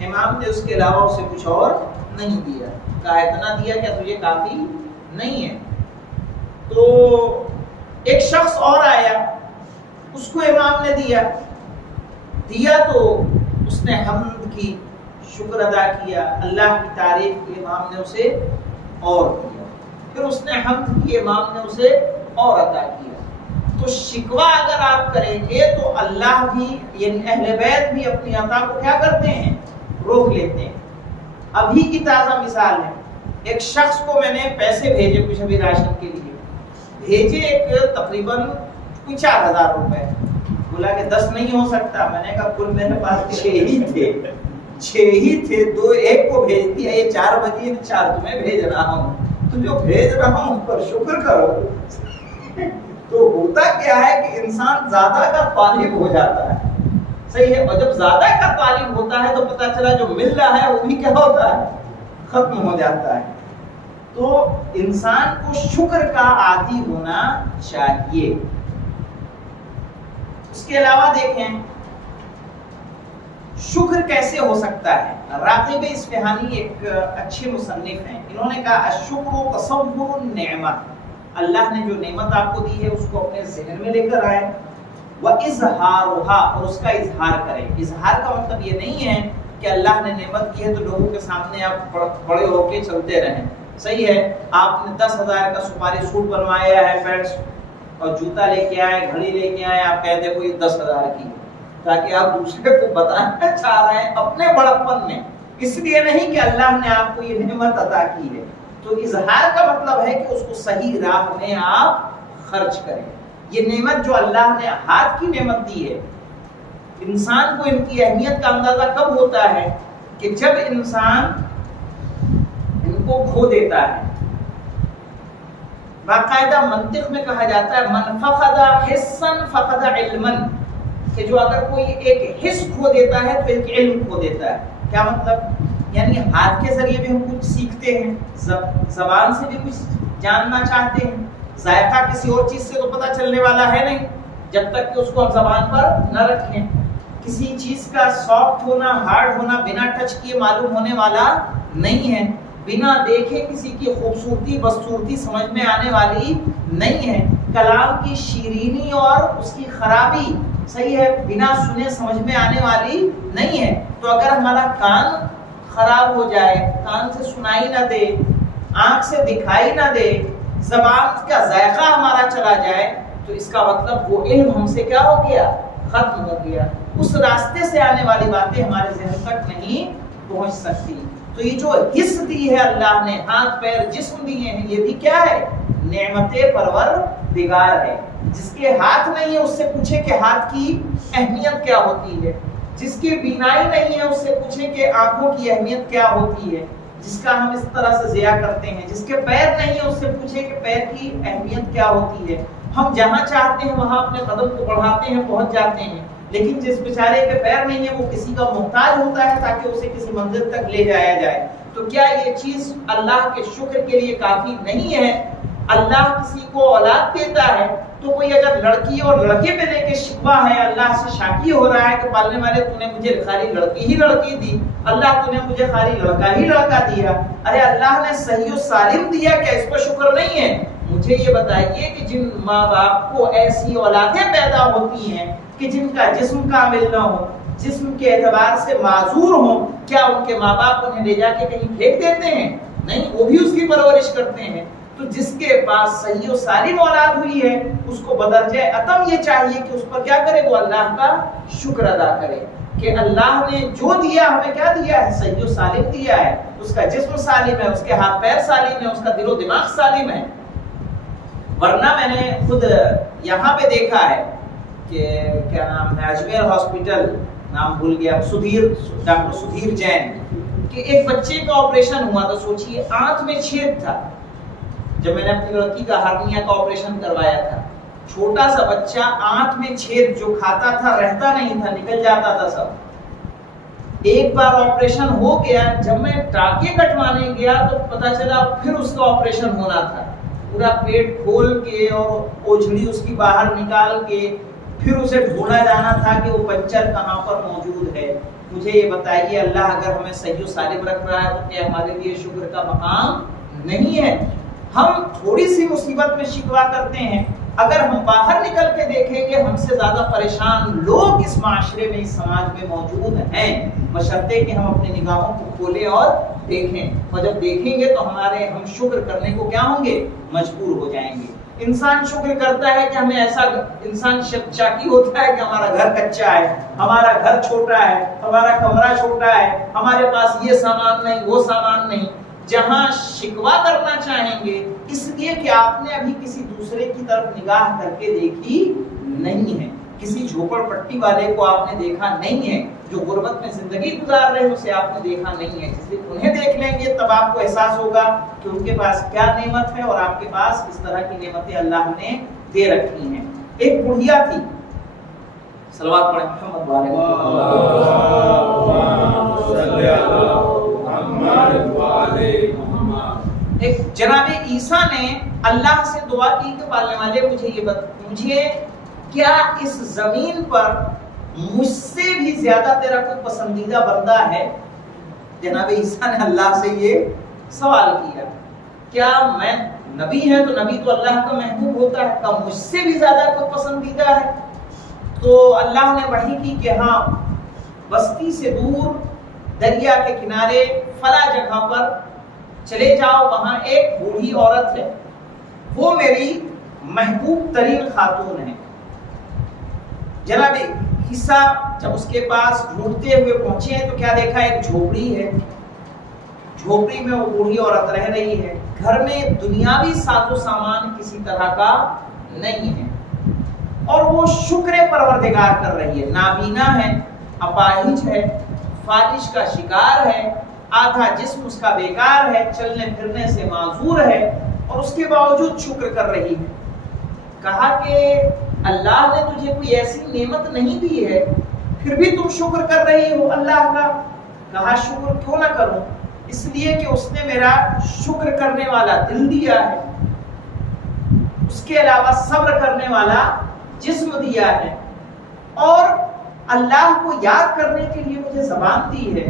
امام نے اس کے علاوہ اسے کچھ اور نہیں دیا، کہا اتنا دیا کیا تجھے کافی نہیں ہے؟ تو ایک شخص اور آیا، اس کو امام نے دیا تو اس نے حمد کی، شکر ادا کیا، اللہ کی تعریف کی، امام نے اسے اور دیا. پھر اس نے حمد کی، امام نے اسے اور عطا کیا. تو شکوہ اگر آپ کریں گے تو اللہ بھی یعنی اہل بیت بھی اپنی عطا کو کیا کرتے ہیں؟ روک لیتے ہیں. ابھی کی تازہ مثال ہے، ایک شخص کو میں نے پیسے بھیجے کچھ ابھی راشن کے لیے، بھیجے ایک تقریباً 4000 روپے. بولا کہ 10 نہیں ہو سکتا. میں نے کہا کل میرے پاس 6 ہی تھے، 2 ایک کو بھیج دیا، یہ 4 بجے 4 تمہیں بھیج رہا ہوں، تو جو بھیج رہا ہوں پر شکر کرو. تو ہوتا کیا ہے کہ انسان زیادہ کا طالب ہو جاتا ہے، صحیح ہے. اور جب زیادہ کا طالب ہوتا ہے تو پتہ چلا جو مل رہا ہے وہ بھی کیا ہوتا ہے؟ ختم ہو جاتا ہے. تو انسان کو شکر کا عادی ہونا چاہیے. اس کے علاوہ دیکھیں شکر کیسے ہو سکتا ہے. راغب اصفہانی ایک اچھے مصنف ہیں، انہوں نے کہا الشکر تصور النعمت، اللہ نے جو نعمت آپ کو دی ہے اس کو اپنے ذہن میں لے کر آئے، وَإِظْهَارُهَا، اور اس کا اظہار کریں. اظہار کا مطلب یہ نہیں ہے کہ اللہ نے نعمت دی ہے تو لوگوں کے سامنے آپ بڑے ہو کے چلتے رہیں. صحیح ہے، آپ نے 10,000 کا سپاری سوٹ بنوایا ہے، پینٹ اور جوتا لے کے آئے، گھڑی لے کے آئے، آپ کہتے ہیں یہ 10,000 کی، تاکہ آپ دوسرے کو بتانا چاہ رہے ہیں اپنے بڑپن میں، اس لیے نہیں کہ اللہ نے آپ کو یہ نعمت عطا کی ہے. تو اظہار کا مطلب ہے کہ اس کو صحیح راہ میں آپ خرچ کریں. یہ نعمت جو اللہ نے ہاتھ کی نعمت دی ہے، انسان کو ان کی اہمیت کا اندازہ کب ہوتا ہے کہ جب انسان ان کو کھو دیتا ہے. باقاعدہ منطق میں کہا جاتا ہے من فقد حسا فقد علما، کہ جو اگر کوئی ایک حس کھو دیتا ہے تو ایک علم کھو دیتا ہے. کیا مطلب؟ یعنی ہاتھ کے ذریعے بھی ہم کچھ سیکھتے ہیں، زبان سے بھی کچھ جاننا چاہتے ہیں. ذائقہ کسی اور چیز سے تو پتہ چلنے والا ہے نہیں جب تک کہ اس کو ہم زبان پر نہ رکھیں. کسی چیز کا سافٹ ہونا ہارڈ ہونا بنا ٹچ کیے معلوم ہونے والا نہیں ہے. بنا دیکھے کسی کی خوبصورتی بدصورتی سمجھ میں آنے والی نہیں ہے. کلام کی شیرینی اور اس کی خرابی، صحیح ہے، بنا سنے سمجھ میں آنے والی نہیں ہے. تو اگر ہمارا کان خراب ہو جائے، کان سے سنائی نہ دے، آنکھ سے دکھائی نہ دے، زبان کا ذائقہ ہمارا چلا جائے، تو اس کا مطلب وہ علم ہم سے کیا ہو گیا؟ ختم ہو گیا. اس راستے سے آنے والی باتیں ہمارے ذہن تک نہیں پہنچ سکتی. تو یہ جو حص دی ہے اللہ نے، ہاتھ پیر جسم دیے ہیں، یہ بھی کیا ہے؟ نعمت پروردگار ہے. جس کے ہاتھ نہیں ہے اس سے پوچھے کہ ہاتھ کی اہمیت کیا ہوتی ہے. جس کی بینائی نہیں ہے اس سے پوچھیں کہ آنکھوں کی اہمیت کیا ہوتی ہے، جس کا ہم اس طرح سے ضیاع کرتے ہیں. جس کے پیر نہیں ہے اس سے پوچھیں کہ پیر کی اہمیت کیا ہوتی ہے. ہم جہاں چاہتے ہیں وہاں اپنے قدم کو بڑھاتے ہیں، پہنچ جاتے ہیں، لیکن جس بیچارے کے پیر نہیں ہے وہ کسی کا محتاج ہوتا ہے تاکہ اسے کسی منزل تک لے جایا جائے. تو کیا یہ چیز اللہ کے شکر کے لیے کافی نہیں ہے اللہ کسی کو اولاد دیتا ہے تو کوئی اگر لڑکی اور لڑکے پہ لے کے شکوہ ہے، اللہ سے شاکی ہو رہا ہے کہ پالنے والے تو نے مجھے خالی لڑکی ہی لڑکی دی، اللہ تو نے مجھے خالی لڑکا ہی لڑکا دیا، ارے اللہ نے صحیح و سالم دیا، کیا اس پر شکر نہیں ہے؟ مجھے یہ بتائیے کہ جن ماں باپ کو ایسی اولادیں پیدا ہوتی ہیں کہ جن کا جسم کامل نہ ہو، جسم کے اعتبار سے معذور ہوں، کیا ان کے ماں باپ انہیں لے جا کے کہیں پھینک دیتے ہیں؟ نہیں، وہ بھی اس کی پرورش کرتے ہیں۔ تو جس کے پاس صحیح و سالم اولاد ہوئی ہے اس کو بدرجہ اتم یہ چاہیے کہ اس پر کیا کرے، وہ اللہ کا شکر ادا کرے کہ اللہ نے جو دیا ہمیں کیا دیا ہے، صحیح و سالم دیا ہے، اس کا جسم سالم ہے، اس کے ہاتھ پیر سالم ہے، اس کا دل و دماغ سالم ہے۔ ورنہ میں نے خود یہاں پہ دیکھا ہے کہ کیا نام ہے، اجمیر ہاسپٹل، نام بھول گیا، ڈاکٹر سدھیر جین، کہ ایک بچے کا آپریشن ہوا تھا، سوچئے آنت میں چھید تھا۔ جب میں نے اپنی لڑکی کا ہارنیا کا آپریشن کروایا تھا، چھوٹا سا بچہ، آنت میں چھید، جو کھاتا تھا رہتا نہیں تھا، نکل جاتا تھا سب۔ ایک بار آپریشن ہو گیا، جب میں ٹانکے کٹوانے گیا تو پتا چلا پھر اس کا آپریشن ہونا تھا، پورا پیٹ کھول کے اور اوجھڑی اس کی باہر نکال کے پھر اسے ڈھونڈا جانا تھا کہ وہ پنچر کہاں پر موجود ہے۔ مجھے یہ بتائیے، اللہ اگر ہمیں صحیح و سالم رکھ رہا ہے تو کیا ہمارے لیے شکر کا مقام نہیں ہے؟ ہم تھوڑی سی مصیبت میں شکوہ کرتے ہیں، اگر ہم باہر نکل کے دیکھیں گے ہم سے زیادہ پریشان لوگ اس معاشرے میں، اس سماج میں موجود ہیں، بشرطے کہ ہم اپنی نگاہوں کو کھولیں اور دیکھیں، اور جب دیکھیں گے تو ہم شکر کرنے کو کیا ہوں گے، مجبور ہو جائیں گے۔ انسان شکر کرتا ہے کہ ہمیں ایسا، انسان شاکی ہوتا ہے کہ ہمارا گھر کچا ہے، ہمارا گھر چھوٹا ہے، ہمارا کمرہ چھوٹا ہے، ہمارے پاس یہ سامان نہیں، وہ سامان نہیں۔ جہاں شکوہ کرنا چاہیں گے اس لیے کہ آپ نے ابھی کسی دوسرے کی طرف نگاہ کر کے دیکھی نہیں ہے، کسی جھوپڑ پٹی والے کو آپ نے دیکھا نہیں ہے، جو غربت میں زندگی گزار رہے ہیں اسے آپ نے دیکھا نہیں ہے، اس لیے انہیں دیکھ لیں گے تب آپ کو احساس ہوگا کہ ان کے پاس کیا نعمت ہے اور آپ کے پاس کس طرح کی نعمتیں اللہ نے دے رکھی ہیں۔ ایک بڑھیا تھی، صلوات پڑھیں محمد والے، ایک جناب عیسیٰ نے اللہ سے دعا کی کہ پالنے والے مجھے کیا اس زمین پر مجھ سے بھی زیادہ تیرا کوئی پسندیدہ بندہ ہے؟ جناب عیسیٰ نے اللہ سے یہ سوال کیا، کیا میں نبی ہے تو نبی تو اللہ کا محبوب ہوتا ہے، کیا مجھ سے بھی زیادہ کوئی پسندیدہ ہے؟ تو اللہ نے وحی کی کہ ہاں، بستی سے دور دریا کے کنارے فلاں جگہ پر چلے جاؤ، وہاں ایک بوڑھی عورت ہے، وہ میری محبوب ترین خاتون ہے۔ جناب عیسیٰ جب اس کے پاس ڈھونڈتے ہوئے پہنچے ہیں تو کیا دیکھا، ایک جھوپڑی ہے، جھوپڑی میں وہ بوڑھی عورت رہ رہی ہے، گھر میں دنیاوی ساز و سامان کسی طرح کا نہیں ہے، اور وہ شکر پروردگار کر رہی ہے، نابینا ہے، اپاہج ہے، فالش کا شکار ہے، آدھا جسم اس کا بیکار ہے، چلنے پھرنے سے معذور ہے، اور اس کے باوجود شکر کر رہی ہے۔ کہا کہ اللہ نے تجھے کوئی ایسی نعمت نہیں دی ہے پھر بھی تم شکر کر رہی ہو اللہ کا؟ کہا شکر کیوں نہ کروں، اس لیے کہ اس نے میرا شکر کرنے والا دل دیا ہے، اس کے علاوہ صبر کرنے والا جسم دیا ہے، اور اللہ کو یاد کرنے کے لیے مجھے زبان دی ہے،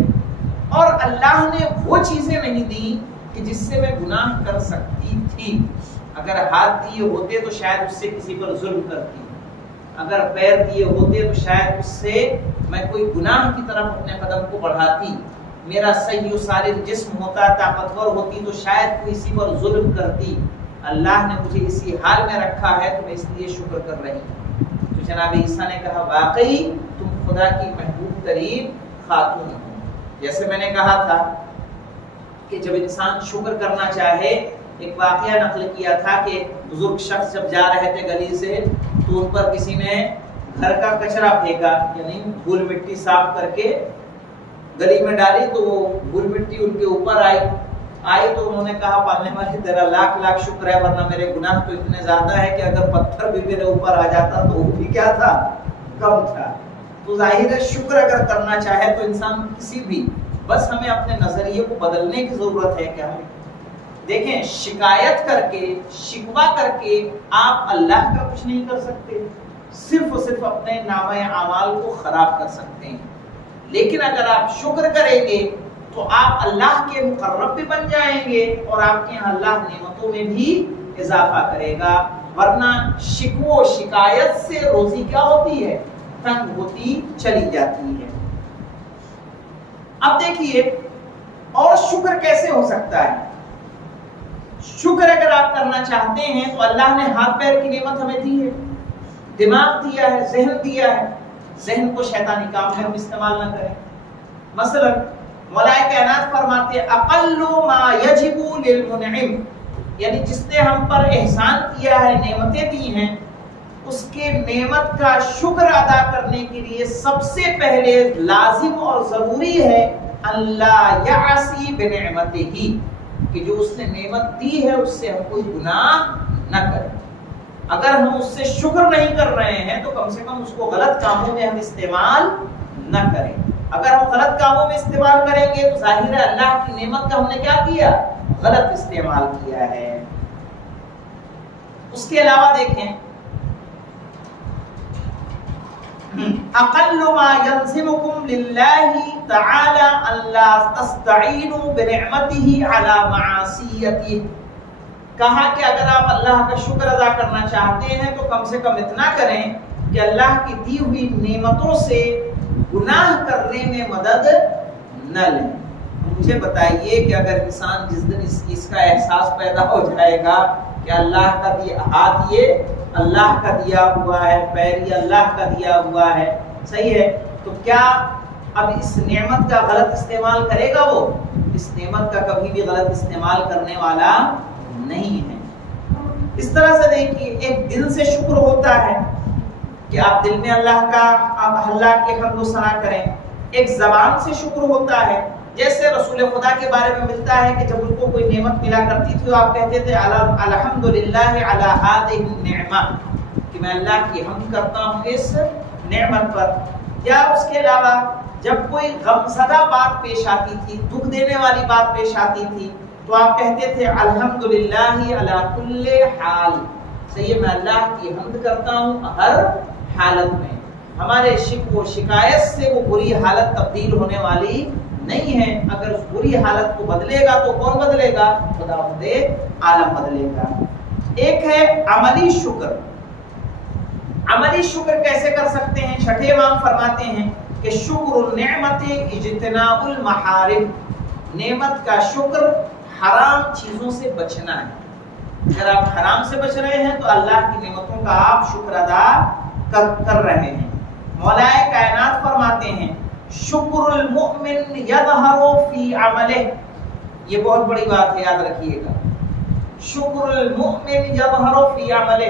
اور اللہ نے وہ چیزیں نہیں دی کہ جس سے میں گناہ کر سکتی تھی۔ اگر ہاتھ دیے ہوتے تو شاید اس سے کسی پر ظلم کرتی، اگر پیر دیے ہوتے تو شاید اس سے میں کوئی گناہ کی طرف اپنے قدم کو بڑھاتی، میرا صحیح و سالم جسم ہوتا، طاقتور ہوتی تو شاید کوئی اسی پر ظلم کرتی۔ اللہ نے مجھے اسی حال میں رکھا ہے تو میں اس لیے شکر کر رہی ہوں۔ تو جناب عیسیٰ نے کہا واقعی تم خدا کی محبوب ترین خاتون ہو۔ جیسے میں نے کہا تھا کہ جب انسان شکر کرنا چاہے، ایک واقعہ نقل کیا تھا کہ بزرگ شخص جب جا رہے تھے گلی سے تو ان پر کسی نے گھر کا کچرا پھینکا، یعنی دھول مٹی صاف کر کے گلی میں ڈالی، تو وہ دھول مٹی ان کے اوپر آئی تو انہوں نے کہا پالنے والے تیرا لاکھ لاکھ شکر ہے، ورنہ میرے گناہ تو اتنے زیادہ ہے کہ اگر پتھر بھی میرے اوپر آ جاتا تو وہ بھی کیا تھا، کم تھا۔ تو ظاہر ہے شکر اگر کرنا چاہے تو انسان کسی بھی، بس ہمیں اپنے نظریے کو بدلنے کی ضرورت ہے کہ ہم دیکھیں شکایت کر کے شکوہ کر کے آپ اللہ کا کچھ نہیں کر سکتے، صرف اور صرف اپنے نامہ اعمال کو خراب کر سکتے ہیں. لیکن اگر آپ شکر کریں گے تو آپ اللہ کے مقرب بھی بن جائیں گے اور آپ کے یہاں اللہ نعمتوں میں بھی اضافہ کرے گا. ورنہ شکوہ و شکایت سے روزی کیا ہوتی ہے؟ تنگ ہوتی چلی جاتی ہے. اب دیکھیے اور شکر کیسے ہو سکتا ہے؟ شکر اگر آپ کرنا چاہتے ہیں تو اللہ نے ہاتھ پیر کی نعمت ہمیں دی ہے، دماغ دیا ہے، ذہن دیا ہے. ذہن کو شیطانی کام میں ہم استعمال نہ کریں. مثلا مولا کائنات فرماتے اقل ما یجب للمنعم، یعنی جس نے ہم پر احسان کیا ہے، نعمتیں دی ہیں، اس کے نعمت کا شکر ادا کرنے کے لیے سب سے پہلے لازم اور ضروری ہے اللہ یعصی بنعمتہ، کہ جو اس نے نعمت دی ہے اس سے ہم کوئی گناہ نہ کریں. اگر ہم اس سے شکر نہیں کر رہے ہیں تو کم سے کم اس کو غلط کاموں میں ہم استعمال نہ کریں. اگر ہم غلط کاموں میں استعمال کریں گے تو ظاہر ہے اللہ کی نعمت کا ہم نے کیا کیا؟ غلط استعمال کیا ہے. اس کے علاوہ دیکھیں اقل ما يلزمكم لله تعالى الا تستعينوا بنعمته على معصيته، کہا کہ اگر آپ اللہ کا شکر ادا کرنا چاہتے ہیں تو کم سے کم اتنا کریں کہ اللہ کی دی ہوئی نعمتوں سے گناہ کرنے میں مدد نہ لیں. مجھے بتائیے کہ اگر انسان جس دن اس چیز کا احساس پیدا ہو جائے گا کہ اللہ کا ہاتھ یہ اللہ کا دیا ہوا ہے، پیر یہ اللہ کا دیا ہوا ہے، صحیح ہے، تو کیا اب اس نعمت کا غلط استعمال کرے گا؟ وہ اس نعمت کا کبھی بھی غلط استعمال کرنے والا نہیں ہے. اس طرح سے دیکھیے ایک دل سے شکر ہوتا ہے کہ آپ دل میں اللہ کے حمد و ثنا کریں. ایک زبان سے شکر ہوتا ہے، جیسے رسول خدا کے بارے میں ملتا ہے کہ جب ان کو کوئی نعمت ملا کرتی تھی تو آپ کہتے تھے الحمدللہ علی ہذہ النعمہ، کہ میں اللہ کی حمد کرتا ہوں اس نعمت پر. یا اس کے علاوہ جب کوئی غمزدہ بات پیش آتی تھی، دکھ دینے والی بات پیش آتی تھی، تو آپ کہتے تھے الحمدللہ علی کل حال، صحیح ہے، میں اللہ کی حمد کرتا ہوں ہر حالت میں. ہمارے شکوہ و شکایت سے وہ بری حالت تبدیل ہونے والی نہیں ہے. اگر اس بری حالت کو بدلے گا تو کون بدلے گا؟ خداوند عالم بدلے گا. ایک ہے عملی شکر. عملی شکر کیسے کر سکتے ہیں؟ چھٹے امام فرماتے ہیں کہ شکر النعمت اجتناب المحارم، نعمت کا شکر حرام چیزوں سے بچنا ہے. اگر آپ حرام سے بچ رہے ہیں تو اللہ کی نعمتوں کا آپ شکر ادا کر رہے ہیں. مولا کائنات فرماتے ہیں شکر المؤمن یظہر فی عملہ، یہ بہت بڑی بات ہے، یاد رکھیے گا. شکر المؤمن یظہر فی عملہ،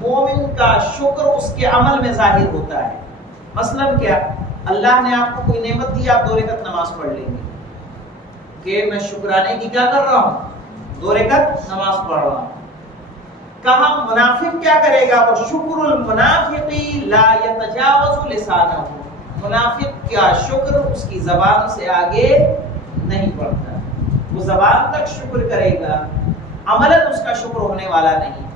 مومن کا شکر اس کے عمل میں ظاہر ہوتا ہے. مثلا کیا؟ اللہ نے آپ کو کوئی نعمت دی، آپ 2 رکعت نماز پڑھ لیں گے کہ میں شکرانے کی کیا کر رہا ہوں؟ 2 رکعت نماز پڑھ رہا ہوں. کہا منافق کیا کرے گا؟ وہ شکر المنافق لا یتجاوز لسانہ، منافق کیا شکر اس کی زبان سے آگے نہیں بڑھتا، وہ زبان تک شکر کرے گا، عملاً اس کا شکر ہونے والا نہیں.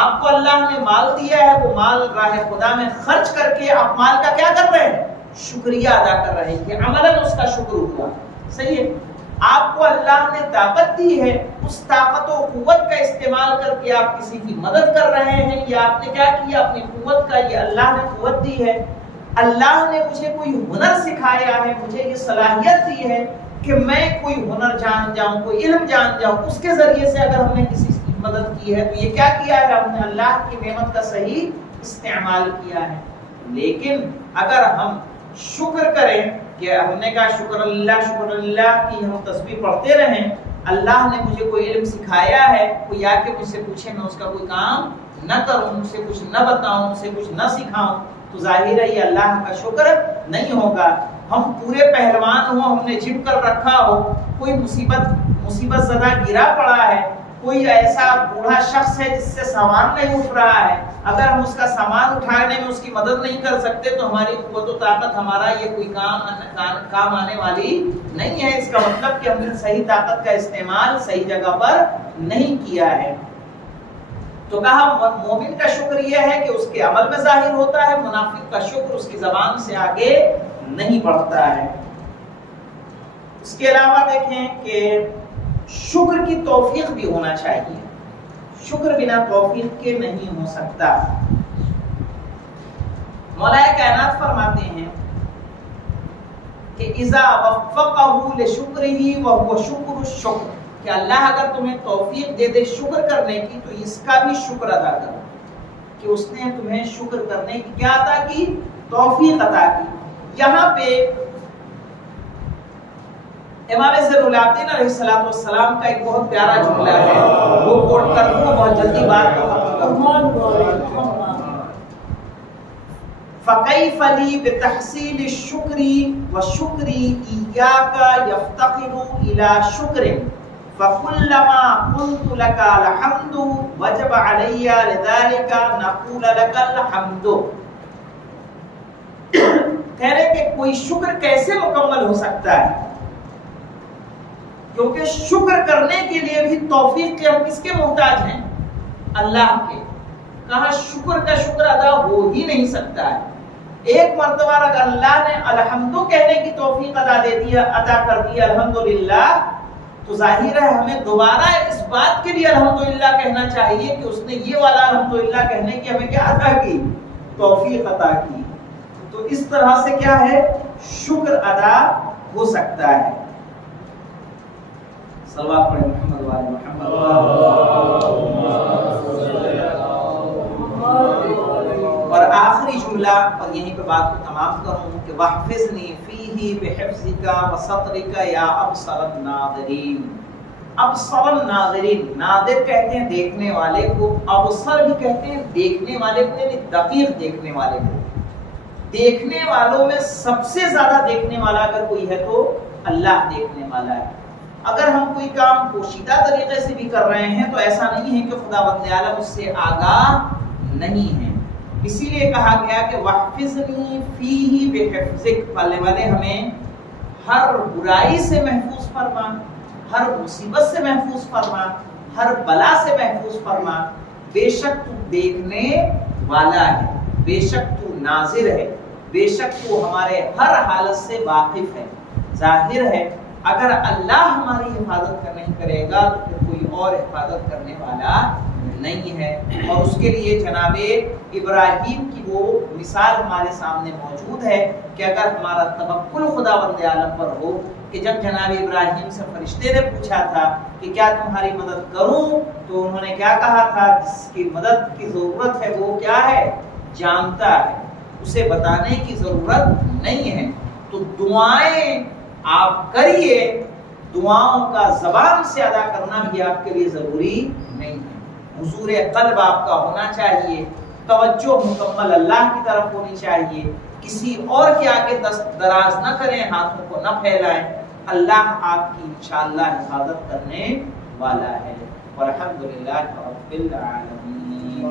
آپ کو اللہ نے مال دیا ہے، وہ مال راہ خدا میں خرچ کر کے آپ مال کا کیا کر رہے ہیں؟ شکریہ ادا کر رہے ہیں کہ عملاً اس کا شکر ہوا، صحیح ہے. آپ کو اللہ نے طاقت دی ہے، اس طاقت و قوت کا استعمال کر کے آپ کسی کی مدد کر رہے ہیں. یہ آپ نے کیا کیا؟ اپنی قوت کا، یہ اللہ نے قوت دی ہے. اللہ نے مجھے کوئی ہنر سکھایا ہے، مجھے یہ صلاحیت دی ہے کہ میں کوئی ہنر جان جاؤں، کوئی علم جان جاؤں. اس کے ذریعے سے اگر ہم نے کسی کی مدد کی ہے تو یہ کیا کیا ہے؟ ہم نے اللہ کی نعمت کا صحیح استعمال کیا ہے. لیکن اگر ہم شکر کریں کہ ہم نے کہا شکر اللہ کی ہم تسبیح پڑھتے رہیں، اللہ نے مجھے کوئی علم سکھایا ہے، کوئی آ کے مجھ سے پوچھے میں اس کا کوئی کام نہ کروں، مجھ سے کچھ نہ بتاؤں، مجھ سے کچھ نہ سکھاؤں، تو ظاہر ہے یہ اللہ کا شکر نہیں ہوگا. ہم پورے پہلوان ہوں، ہم نے جم کر رکھا ہو، کوئی مصیبت زدہ گرا پڑا ہے، کوئی ایسا بوڑھا شخص ہے جس سے سامان نہیں اٹھ رہا ہے، اگر ہم اس کا سامان اٹھانے میں اس کی مدد نہیں کر سکتے تو ہماری قوت و طاقت ہمارا یہ کوئی کام آنے والی نہیں ہے۔ اس کا مطلب کہ ہم نے صحیح طاقت کا استعمال صحیح جگہ پر نہیں کیا ہے۔ تو کہا مومن کا شکر یہ ہے کہ اس کے عمل میں ظاہر ہوتا ہے، منافق کا شکر اس کی زبان سے آگے نہیں بڑھتا ہے۔ اس کے علاوہ دیکھیں کہ شکر کی توفیق بھی ہونا چاہیے، شکر بنا توفیق کے نہیں ہو سکتا۔ مولا کائنات فرماتے ہیں کہ اذا وفقہ لشکرہ وہو شکر الشکر، کہ اللہ اگر تمہیں توفیق دے دے شکر کرنے کی تو اس کا بھی شکر ادا کرو، کہ اس نے تمہیں شکر کرنے کی کیا عطا کی؟ توفیق عطا کی۔ یہاں پہ امام زین العابدین علیہ السلام کا ایک بہت پیارا جملہ ہے، وہ کوٹ کر دوں، بہت جلدی بات کو ختم کروں۔ فَكَيْفَ لِي بِتَحْصِيلِ الشُّكْرِ وَشُكْرِي إِيَّاكَ يَفْتَقِرُ إِلَى شُكْرٍ فَكُلَّمَا قُلْتُ لَكَ الْحَمْدُ وَجَبَ عَلَيَّ لِذَلِكَ نَقُولَ لَكَ الْحَمْدُ۔ کہہ رہے کہ کوئی شکر کیسے مکمل ہو سکتا ہے، کیونکہ شکر کرنے کے لیے بھی توفیق کے ہم کس کے محتاج ہیں؟ اللہ کے۔ کہا شکر کا شکر ادا ہو ہی نہیں سکتا ہے۔ ایک مرتبہ اگر اللہ نے الحمدو کہنے کی توفیق عطا کر دی الحمدللہ، تو ظاہر ہے ہمیں دوبارہ اس بات کے لیے الحمدللہ کہنا چاہیے کہ اس نے یہ والا الحمدللہ کہنے کی ہمیں کیا عطا کی؟ توفیق عطا کی۔ تو اس طرح سے کیا ہے؟ شکر ادا ہو سکتا ہے۔ صلوات پڑھیں محمد وعلی محمد۔ اور آخری جملہ اور یہیں پہ بات کو تمام کروں کہ وَحْفِظْنِي فِيهِ بِحِفْظِكَ وَسَطْرِكَ يَا أَبْصَرَ النَّاظِرِينَ۔ ابصر الناظرین، ناظر کہتے ہیں دیکھنے والے کو، ابصر بھی کہتے ہیں دیکھنے والے کو، یعنی دقیق دیکھنے والے کو۔ دیکھنے والوں میں سب سے زیادہ دیکھنے والا اگر کوئی ہے تو اللہ دیکھنے والا ہے۔ اگر ہم کوئی کام پوشیدہ طریقے سے بھی کر رہے ہیں تو ایسا نہیں ہے کہ خداوند عالم اس سے آگاہ نہیں ہے۔ اسی لیے کہا گیا کہ وَحْفِظْنِي فِيهِ بِحِفْظِكَ، پالنے والے ہمیں ہر برائی سے محفوظ فرما، ہر مصیبت سے محفوظ فرما، ہر بلا سے محفوظ فرما۔ بے شک تو دیکھنے والا ہے، بے شک تو ناظر ہے، بے شک تو ہمارے ہر حالت سے واقف ہے۔ ظاہر ہے اگر اللہ ہماری حفاظت نہیں کرے گا تو پھر کوئی اور حفاظت کرنے والا نہیں ہے۔ اور اس کے لیے جناب ابراہیم کی وہ مثال ہمارے سامنے موجود ہے کہ اگر ہمارا توکل خداوند عالم پر ہو، کہ جب جناب ابراہیم سے فرشتے نے پوچھا تھا کہ کیا تمہاری مدد کروں، تو انہوں نے کیا کہا تھا؟ جس کی مدد کی ضرورت ہے وہ کیا ہے؟ جانتا ہے، اسے بتانے کی ضرورت نہیں ہے۔ تو دعائیں آپ کریے، دعاؤں کا زبان سے ادا کرنا بھی آپ کے لیے ضروری نہیں ہے۔ حضور قلب آپ کا ہونا چاہیے، توجہ مکمل اللہ کی طرف ہونی چاہیے، کسی اور کے آگے دست دراز نہ کریں، ہاتھوں کو نہ پھیلائیں۔ اللہ آپ کی انشاءاللہ حفاظت کرنے والا ہے۔ والحمدللہ رب العالمین۔